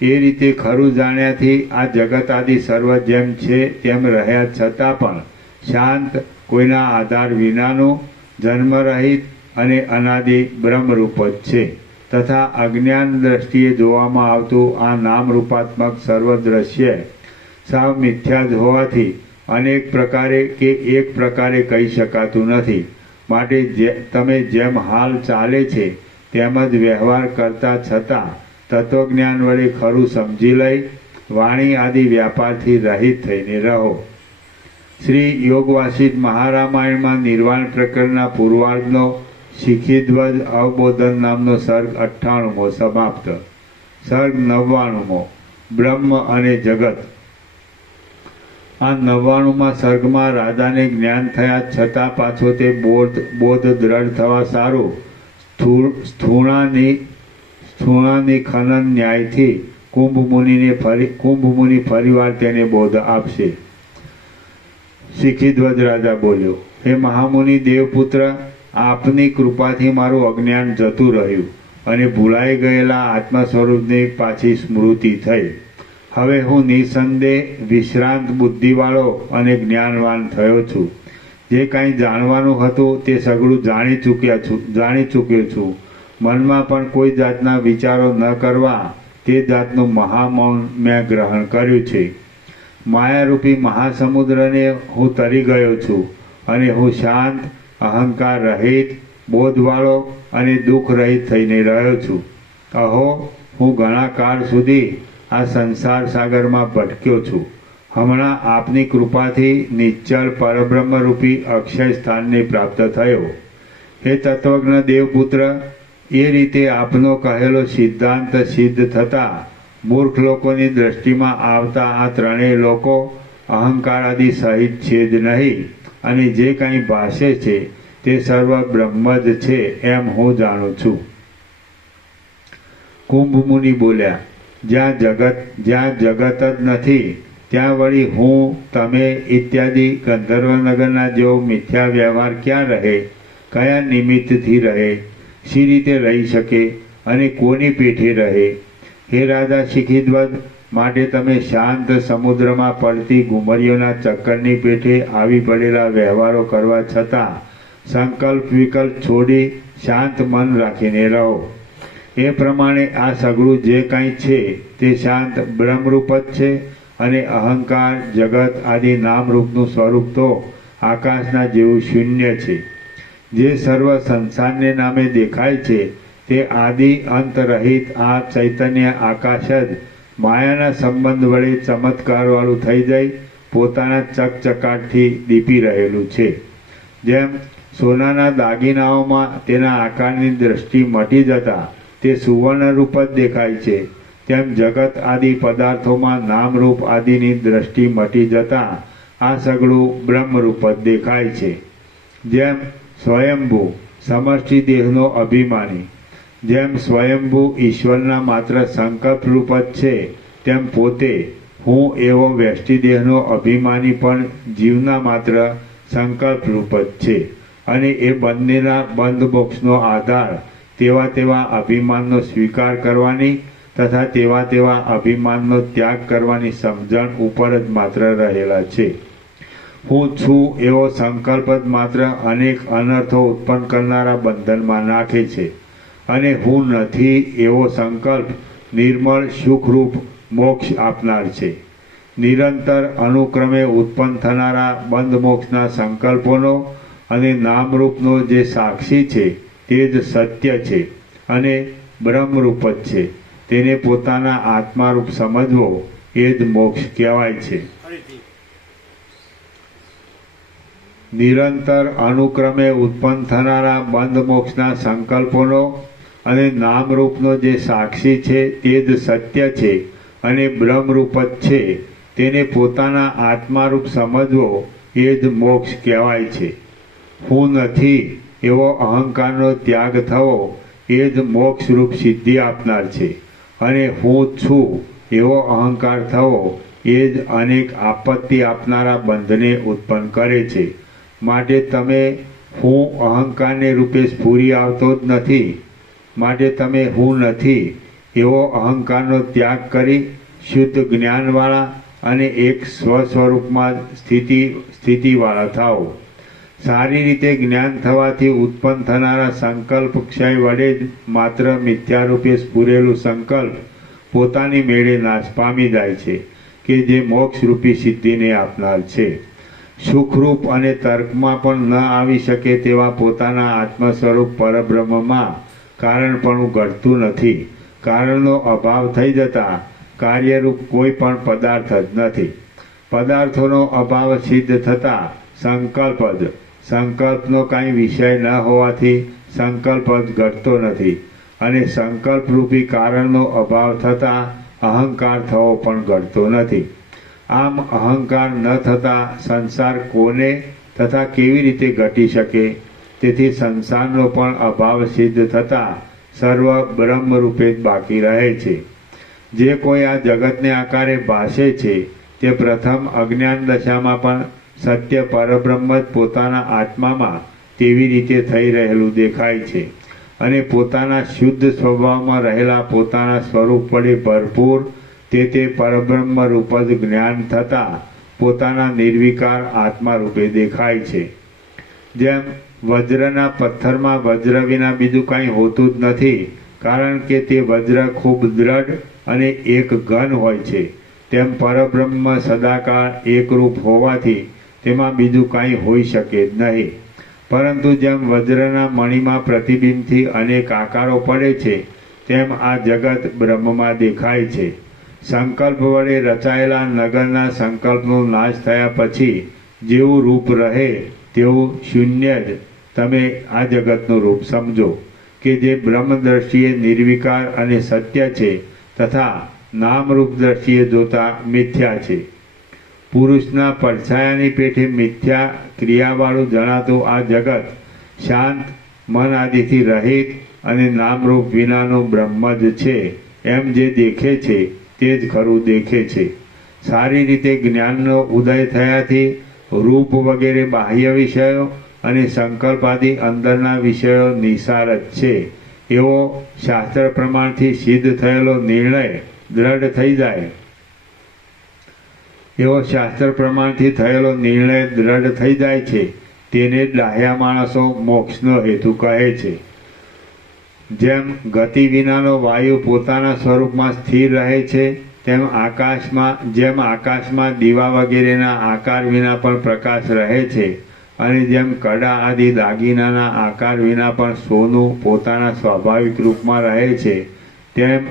એ રીતે ખરું જાણ્યાથી આ જગત આદિ સર્વ જેમ છે તેમ રહ્યા છતાં પણ શાંત કોઈના આધાર વિનાનું જન્મરહિત અને અનાદિ બ્રહ્મરૂપ જ છે. તથા અજ્ઞાન દ્રષ્ટિએ જોવામાં આવતું આ નામરૂપાત્મક સર્વ દ્રશ્ય સાવ મિથ્યા જ હોવાથી અનેક પ્રકારે કે એક પ્રકારે કહી શકાતું નથી. માટે તમે જેમ હાલ ચાલે છે તેમ જ વ્યવહાર કરતા છતાં તત્વજ્ઞાન વડે ખરું સમજી લઈ વાણી આદિ વ્યાપારથી રહિત થઈને રહો. શ્રી યોગવાસિષ્ઠ મહારામાયણમાં નિર્વાણ પ્રકરણના પૂર્વાર્ધનો શિખીધ્વજ અવબોધન નામનો સર્ગ 98મો સમાપ્ત. સર્ગ 99મો બ્રહ્મ અને જગત. આ 99મા સર્ગમાં રાજાને જ્ઞાન થયા છતાં પાછો તે બોધ દ્રઢ થવા સારું સ્થૂણાની ખનન ન્યાયથી કુંભ મુનિ ફરીવાર તેને બોધ આપશે. શિખીધ્વજ રાજા બોલ્યો, હે મહામુનિ દેવપુત્ર, આપની કૃપાથી મારું અજ્ઞાન જતું રહ્યું અને ભૂલાઈ ગયેલા આત્મા સ્વરૂપની પાછી સ્મૃતિ થઈ. હવે હું નિસંદેહ વિશ્રાંત બુદ્ધિવાળો અને જ્ઞાનવાન થયો છું. જે કાંઈ જાણવાનું હતું તે સઘળું જાણી ચૂક્યો છું. મનમાં પણ કોઈ જાતના વિચારો ન કરવા તે જાતનું મહામૌન મેં ગ્રહણ કર્યું છે. માયારૂપી મહાસમુદ્રને હું તરી ગયો છું અને હું શાંત, અહંકાર રહિત, બોધવાળો અને દુઃખ રહિત થઈને રહ્યો છું. અહો, હું ઘણા કાળ સુધી આ સંસાર સાગરમાં ભટક્યો છું. હમણાં આપની કૃપાથી નિશ્ચળ પરબ્રહ્મરૂપી અક્ષય સ્થાનને પ્રાપ્ત થયો. હે તત્વજ્ઞ દેવપુત્ર, એ રીતે આપનો કહેલો સિદ્ધાંત સિદ્ધ થતાં મૂર્ખ લોકોની દ્રષ્ટિમાં આવતા આ ત્રણેય લોકો અહંકાર આદિ સહિત છે જ નહીં, અને જે કાંઈ ભાષે છે તે સર્વ બ્રહ્મ જ છે એમ હું જાણું છું. કુંભ મુનિ બોલ્યા, જ્યાં જગત જ નથી ત્યાં વળી હું, તમે ઇત્યાદિ ગંધર્વનગરના જેવો મિથ્યા વ્યવહાર ક્યાં રહે? કયા નિમિત્તથી રહે? શી રીતે રહી શકે અને કોની પેઠે રહે? હે રાજા શિખીધ્વજ, માટે તમે શાંત સમુદ્રમાં પડતી ઘુમરીઓના ચક્કરની પેઠે આવી પડેલા વ્યવહારો કરવા છતાં સંકલ્પ વિકલ્પ છોડી શાંત મન રાખીને રહો. એ પ્રમાણે આ સઘળું જે કાંઈ છે તે શાંત બ્રહ્મરૂપ જ છે, અને અહંકાર જગત આદિ નામરૂપનું સ્વરૂપ તો આકાશના જેવું શૂન્ય છે. જે સર્વ સંસારને નામે દેખાય છે તે આદિ અંત રહિત આ ચૈતન્ય આકાશ જ માયાના સંબંધ વડે ચમત્કારવાળું થઈ જાય પોતાના ચકચકાટથી દીપી રહેલું છે. જેમ સોનાના દાગીનાઓમાં તેના આકારની દ્રષ્ટિ મટી જતા તે સુવર્ણરૂપ જ દેખાય છે, તેમ જગત આદિ પદાર્થોમાં નામરૂપ આદિની દ્રષ્ટિ મટી જતાં આ સઘળું બ્રહ્મરૂપ જ દેખાય છે. જેમ સ્વયંભૂ સમષ્ટિ દેહનો અભિમાની, જેમ સ્વયંભૂ ઈશ્વરના માત્ર સંકલ્પરૂપ જ છે, તેમ પોતે હું એવો વ્યષ્ટિ દેહનો અભિમાની પણ જીવના માત્ર સંકલ્પરૂપ જ છે, અને એ બંનેના બંધ મોક્ષનો આધાર તેવા અભિમાનનો સ્વીકાર કરવાની તથા તેવા અભિમાનનો ત્યાગ કરવાની સમજણ ઉપર જ માત્ર રહેલા છે. હું છું એવો સંકલ્પ જ માત્ર અનેક અનર્થો ઉત્પન્ન કરનારા બંધનમાં નાખે છે, અને હું નથી એવો સંકલ્પ નિર્મળ સુખરૂપ મોક્ષ આપનાર છે. નિરંતર અનુક્રમે ઉત્પન્ન થનારા બંધ મોક્ષના સંકલ્પોનો અને નામરૂપનો જે સાક્ષી છે તે જ સત્ય છે અને બ્રહ્મરૂપ જ છે. તેને પોતાના આત્મારૂપ સમજવો એ જ મોક્ષ કહેવાય છે. ફરીથી નિરંતર અનુક્રમે ઉત્પન્ન થનારા બંધ મોક્ષના સંકલ્પોનો અને નામરૂપનો જે સાક્ષી છે તે જ સત્ય છે અને બ્રહ્મરૂપ જ છે. તેને પોતાના આત્મારૂપ સમજવો એ જ મોક્ષ કહેવાય છે. હું નથી એવો અહંકારનો ત્યાગ થવો એ જ મોક્ષરૂપ સિદ્ધિ આપનાર છે, અને હું છું એવો અહંકાર થવો એ જ અનેક આપત્તિ આપનારા બંધને ઉત્પન્ન કરે છે. માટે તમે હું અહંકારને રૂપે સ્ફુરી આવતો જ નથી. માટે તમે હું નથી એવો અહંકારનો ત્યાગ કરી શુદ્ધ જ્ઞાનવાળા અને એક સ્વસ્વરૂપમાં સ્થિતિવાળા થાઓ. સારી રીતે જ્ઞાન થવાથી ઉત્પન્ન થનારા સંકલ્પ ક્ષય વડે જ માત્ર મિથ્યારૂપે સ્ફુરેલું સંકલ્પ પોતાની મેળે નાશ પામી જાય છે, કે જે મોક્ષરૂપી સિદ્ધિને આપનાર છે. સુખરૂપ અને તર્કમાં પણ ન આવી શકે તેવા પોતાના આત્મ સ્વરૂપ પરબ્રહ્મમાં કારણપણું ઘટતું નથી. કારણનો અભાવ થઈ જતા કાર્યરૂપ કોઈ પણ પદાર્થ જ નથી. પદાર્થોનો અભાવ સિદ્ધ થતા સંકલ્પનો કાંઈ વિષય ન હોવાથી સંકલ્પ જ ઘટતો નથી, અને સંકલ્પરૂપી કારણનો અભાવ થતાં અહંકાર થવો પણ ઘટતો નથી. આમ અહંકાર ન થતાં સંસાર કોને તથા કેવી રીતે ઘટી શકે? તેથી સંસારનો પણ અભાવ સિદ્ધ થતાં સર્વ બ્રહ્મરૂપે જ બાકી રહે છે. જે કોઈ આ જગતને આકારે ભાસે છે તે પ્રથમ અજ્ઞાન દશામાં પણ સત્ય પરબ્રહ્મ જ પોતાના આત્મામાં તેવી રીતે થઈ રહેલું દેખાય છે, અને પોતાના શુદ્ધ સ્વભાવમાં રહેલા પોતાના સ્વરૂપ વડે ભરપૂર તે પરબ્રહ્મ રૂપ જ જ્ઞાન થતાં પોતાના નિર્વિકાર આત્મા રૂપે દેખાય છે. જેમ વજ્રના પથ્થરમાં વજ્ર વિના બીજું કાંઈ હોતું જ નથી, કારણ કે તે વજ્ર ખૂબ દ્રઢ અને એક ઘન હોય છે, તેમ પરબ્રહ્મ સદાકાળ એકરૂપ હોવાથી તેમાં બીજું કાંઈ હોઈ શકે જ નહીં. પરંતુ જેમ વજ્રના મણીમાં પ્રતિબિંબથી અનેક આકારો પડે છે, તેમ આ જગત બ્રહ્મમાં દેખાય છે. સંકલ્પ વડે રચાયેલા નગરના સંકલ્પનો નાશ થયા પછી જેવું રૂપ રહે તેવું શૂન્ય જ તમે આ જગતનું રૂપ સમજો, કે જે બ્રહ્મ દ્રષ્ટિએ નિર્વિકાર અને સત્ય છે તથા નામરૂપ દ્રષ્ટિએ જોતા મિથ્યા છે. પુરુષના પડછાયાની પેઠે મિથ્યા ક્રિયાવાળું જણાતું આ જગત શાંત મન આદિથી રહિત અને નામરૂપ વિનાનું બ્રહ્મ જ છે એમ જે દેખે છે તે જ ખરું દેખે છે. સારી રીતે જ્ઞાનનો ઉદય થયાથી રૂપ વગેરે બાહ્ય વિષયો અને સંકલ્પ આદિ અંદરના વિષયો નિસાર જ છે એવો શાસ્ત્ર પ્રમાણથી સિદ્ધ થયેલો નિર્ણય દ્રઢ થઈ જાય છે, તેને ડાહ્યા માણસો મોક્ષનો હેતુ કહે છે. જેમ ગતિ વિનાનો વાયુ પોતાના સ્વરૂપમાં સ્થિર રહે છે, તેમ આકાશમાં દીવા વગેરેના આકાર વિના પણ પ્રકાશ રહે છે, અને જેમ કડા આદિ દાગીનાના આકાર વિના પણ સોનું પોતાના સ્વાભાવિક રૂપમાં રહે છે, તેમ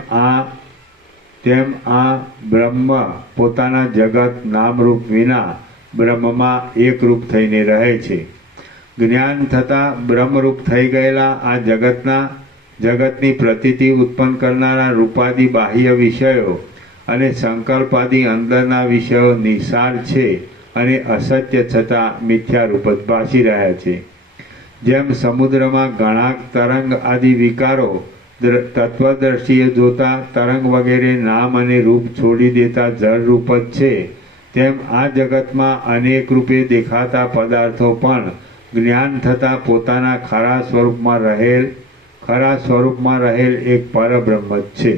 આ બ્રહ્મ પોતાના જગત નામરૂપ વિના બ્રહ્મમાં એકરૂપ થઈને રહે છે. જ્ઞાન થતાં બ્રહ્મરૂપ થઈ ગયેલા આ જગતની પ્રતીતિ ઉત્પન્ન કરનારા રૂપાદિ બાહ્ય વિષયો અને સંકલ્પાદિ અંદરના વિષયો નિસાર છે અને અસત્ય છતાં મિથ્યારૂપ જ ભાસી રહ્યા છે. જેમ સમુદ્રમાં ઘણા તરંગ આદિ વિકારો તત્વદ્રષ્ટિએ જોતા તરંગ વગેરે નામ અને રૂપ છોડી દેતા જળરૂપ જ છે, તેમ આ જગતમાં અનેક રૂપે દેખાતા પદાર્થો પણ જ્ઞાન થતાં પોતાના ખરા સ્વરૂપમાં રહેલ એક પરબ્રહ્મ જ છે.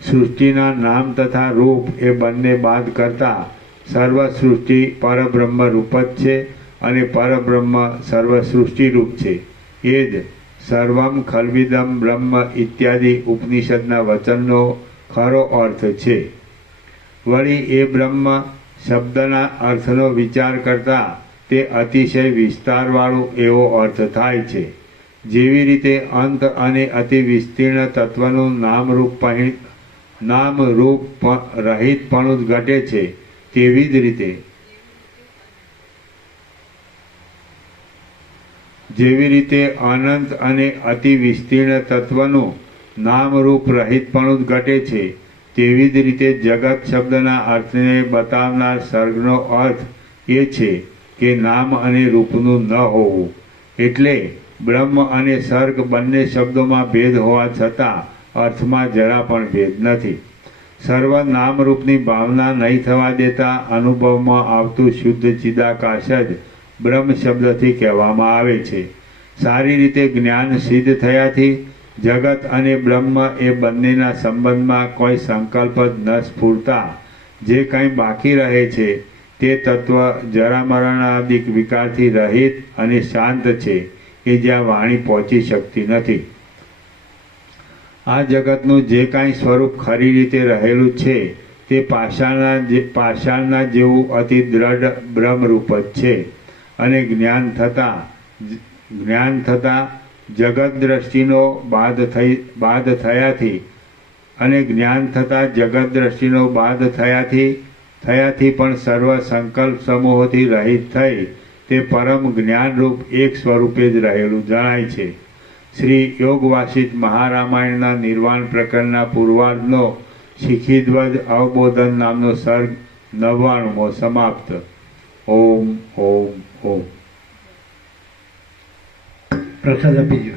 સૃષ્ટિના નામ તથા રૂપ એ બંને બાદ કરતા સર્વસૃષ્ટિ પરબ્રહ્મ રૂપ જ છે અને પરબ્રહ્મ સર્વસૃષ્ટિ રૂપ છે. એ જ સર્વમ ખલ્વિદમ બ્રહ્મ ઇત્યાદિ ઉપનિષદના વચનનો ખરો અર્થ છે. વળી એ બ્રહ્મ શબ્દના અર્થનો વિચાર કરતા તે અતિશય વિસ્તારવાળો એવો અર્થ થાય છે. જેવી રીતે અંત અને અતિ વિસ્તીર્ણ તત્વનું નામરૂપ રહિતપણું જ ઘટે છે, તેવી જ રીતે જેવી રીતે અનંત અને અતિ વિસ્તીર્ણ તત્વનું નામરૂપ રહિતપણું જ ઘટે છે, તેવી જ રીતે જગત શબ્દના અર્થને બતાવનાર સર્ગનો અર્થ એ છે કે નામ અને રૂપનું ન હોવું. એટલે બ્રહ્મ અને સર્ગ બંને શબ્દોમાં ભેદ હોવા છતાં અર્થમાં જરા પણ ભેદ નથી. સર્વ નામરૂપની ભાવના નહીં થવા દેતા અનુભવમાં આવતું શુદ્ધ ચિદાકાશ જ બ્રહ્મ શબ્દથી કહેવામાં આવે છે. સારી રીતે જ્ઞાન સિદ્ધ થયાથી જગત અને બ્રહ્મ એ બંનેના સંબંધમાં કોઈ સંકલ્પ જ ન સ્ફુરતા જે કંઈ બાકી રહે છે તે તત્વ જરામરણાદિક વિકારથી રહિત અને શાંત છે કે જ્યાં વાણી પહોંચી શકતી નથી. આ જગતનું જે કાંઈ સ્વરૂપ ખરી રીતે રહેલું છે તે પાષાણના જેવું અતિ દ્રઢ બ્રહ્મરૂપ જ છે. અને જ્ઞાન થતાં જગત દ્રષ્ટિનો બાદ થયાથી પણ સર્વ સંકલ્પ સમૂહોથી રહિત થઈ તે પરમ જ્ઞાનરૂપ એક સ્વરૂપે જ રહેલું જણાય છે. શ્રી યોગવાસિત મહારામાયણના નિર્વાણ પ્રકરણના પૂર્વાર્ધનો શિખીધ્વજ અવબોધન નામનો સર્ગ 99મો સમાપ્ત. ઓમ ઓમ ઓમ. પ્રસાદ આપીજો.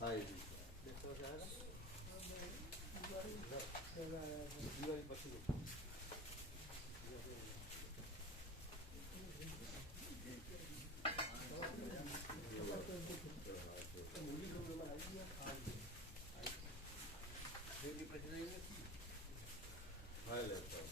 હા એ દિવાળી પછી હા લેતા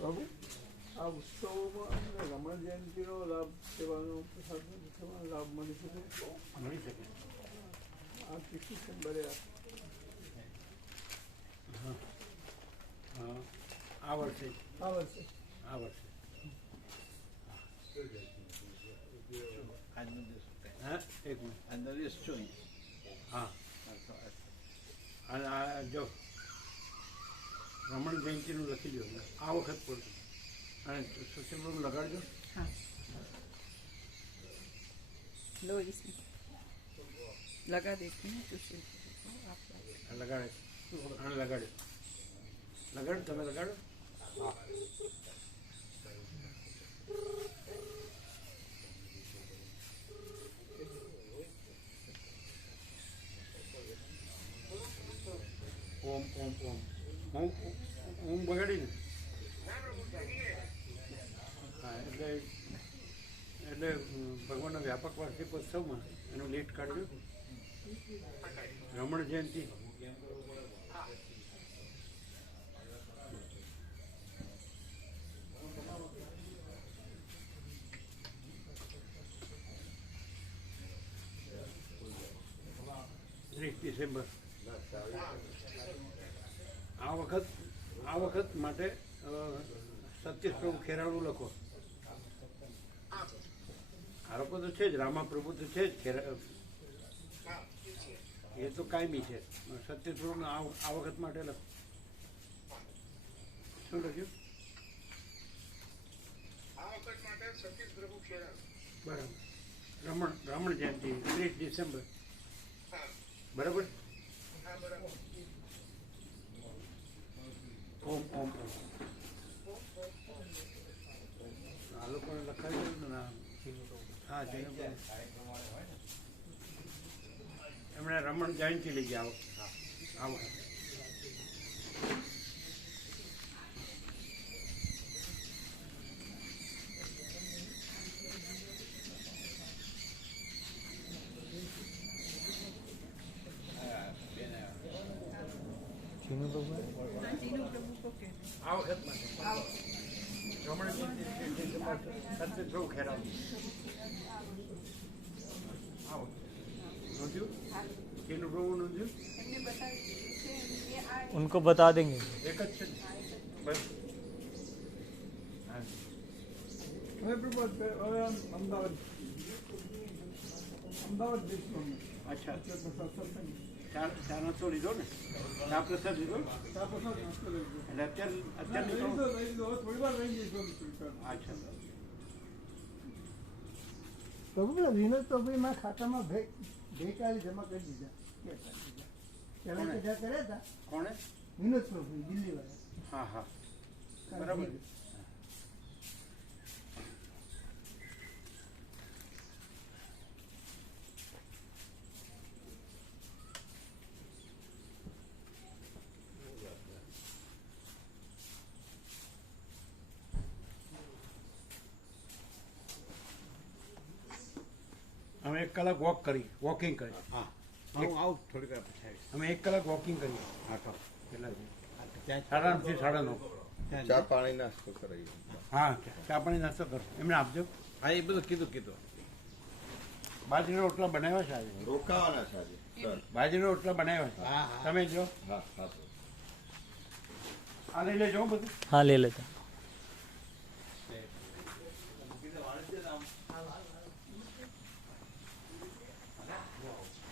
બાબુ આ ઉત્સવોમાં અમને રમણ જયંતિનો લાભ સેવાનો પ્રસાદ સેવાનો લાભ મળી શકે મળી શકે. આ 30 ડિસેમ્બરે આ વર્ષે આ વર્ષે આ વર્ષે હા એક મિનિટ આજનો દિવસ શું હા અને આ જો રમણ જયંતિનું લખી દો આ વખત પડતું અને સુશીલનું લગાડજો. लो इसमें लगा देती हूँ सुशील આ લગાડે અને લગાડો લગાડો તમે લગાડો. હા ઓમ ઓમ ઓમ ઓમ ઓમ બગાડીને હા એટલે ભગવાનના વ્યાપક વાર્ષિકોત્સવમાં એનું લેટ કાઢજો. રમણ જયંતિ ડિસેમ્બર આ વખત માટે સતીશ પ્રભુ ખેરાળું લખો. આરોપો તો છે જ, રામાપ્રભુ તો છે જ, એ તો કાયમી છે. સતીશ પ્રભુ આ વખત માટે લખો. શું લખ્યું? બરાબર. રમણ જયંતિ 30 ડિસેમ્બર. બરાબર. ઓમ ઓમ ઓમ આ લોકોને લખાવી દઉં ને. હા એમણે રમણ જયંતિ લઈ ગયા આ વખત. આ વખત માટે રમણ જયંતિ સત્ય પ્રભુ ખેરાવ આવો નોંધ્યું. કેનું પ્રભુ નોંધ્યું? उनको बता देंगे. એક જ છે ને બસ. હા હવે પ્રભાત હવે અમદાવાદ જઈશું અમે. અચ્છા સત્સંગ ચા નાસ્તો લીધો ને? ચા પ્રસાદ લીધો ચા પ્રસાદ નાસ્તો લઈ લીધો. એટલે અત્યારે લઈ લીધો હવે થોડી વાર રહી જઈશું. અચ્છા પ્રભુ પેલા વિનોદ ચોપડીમાં ખાતામાં ગઈકાલે જમા કરી દીધા. પહેલા કર્યા હતા કોણે? વિનોદ ચોપડી દિલ્હી વાળા. હા હા બરાબર. અમે 1 કલાક વોકિંગ કરી હા હું આવું થોડીક વાર પછી આવીશ. અમે 1 કલાક વોકિંગ કરીએ હા તો કેટલા ત્યાં 8:30 થી 9:30 ચા પાણી નાસ્તો કરાવી. હા ચા પાણી નાસ્તો કરો એમને આપજો. હા એ બધું કીધું બાજરીના રોટલા બનાવ્યા છે આજે રોકાવાના છે આજે. સર. બાજરીના રોટલા બનાવ્યા છે હા, હા. તમે જો હા હા સર. આ લઈ લેજો હો બધું हाँ ले लेते हैं।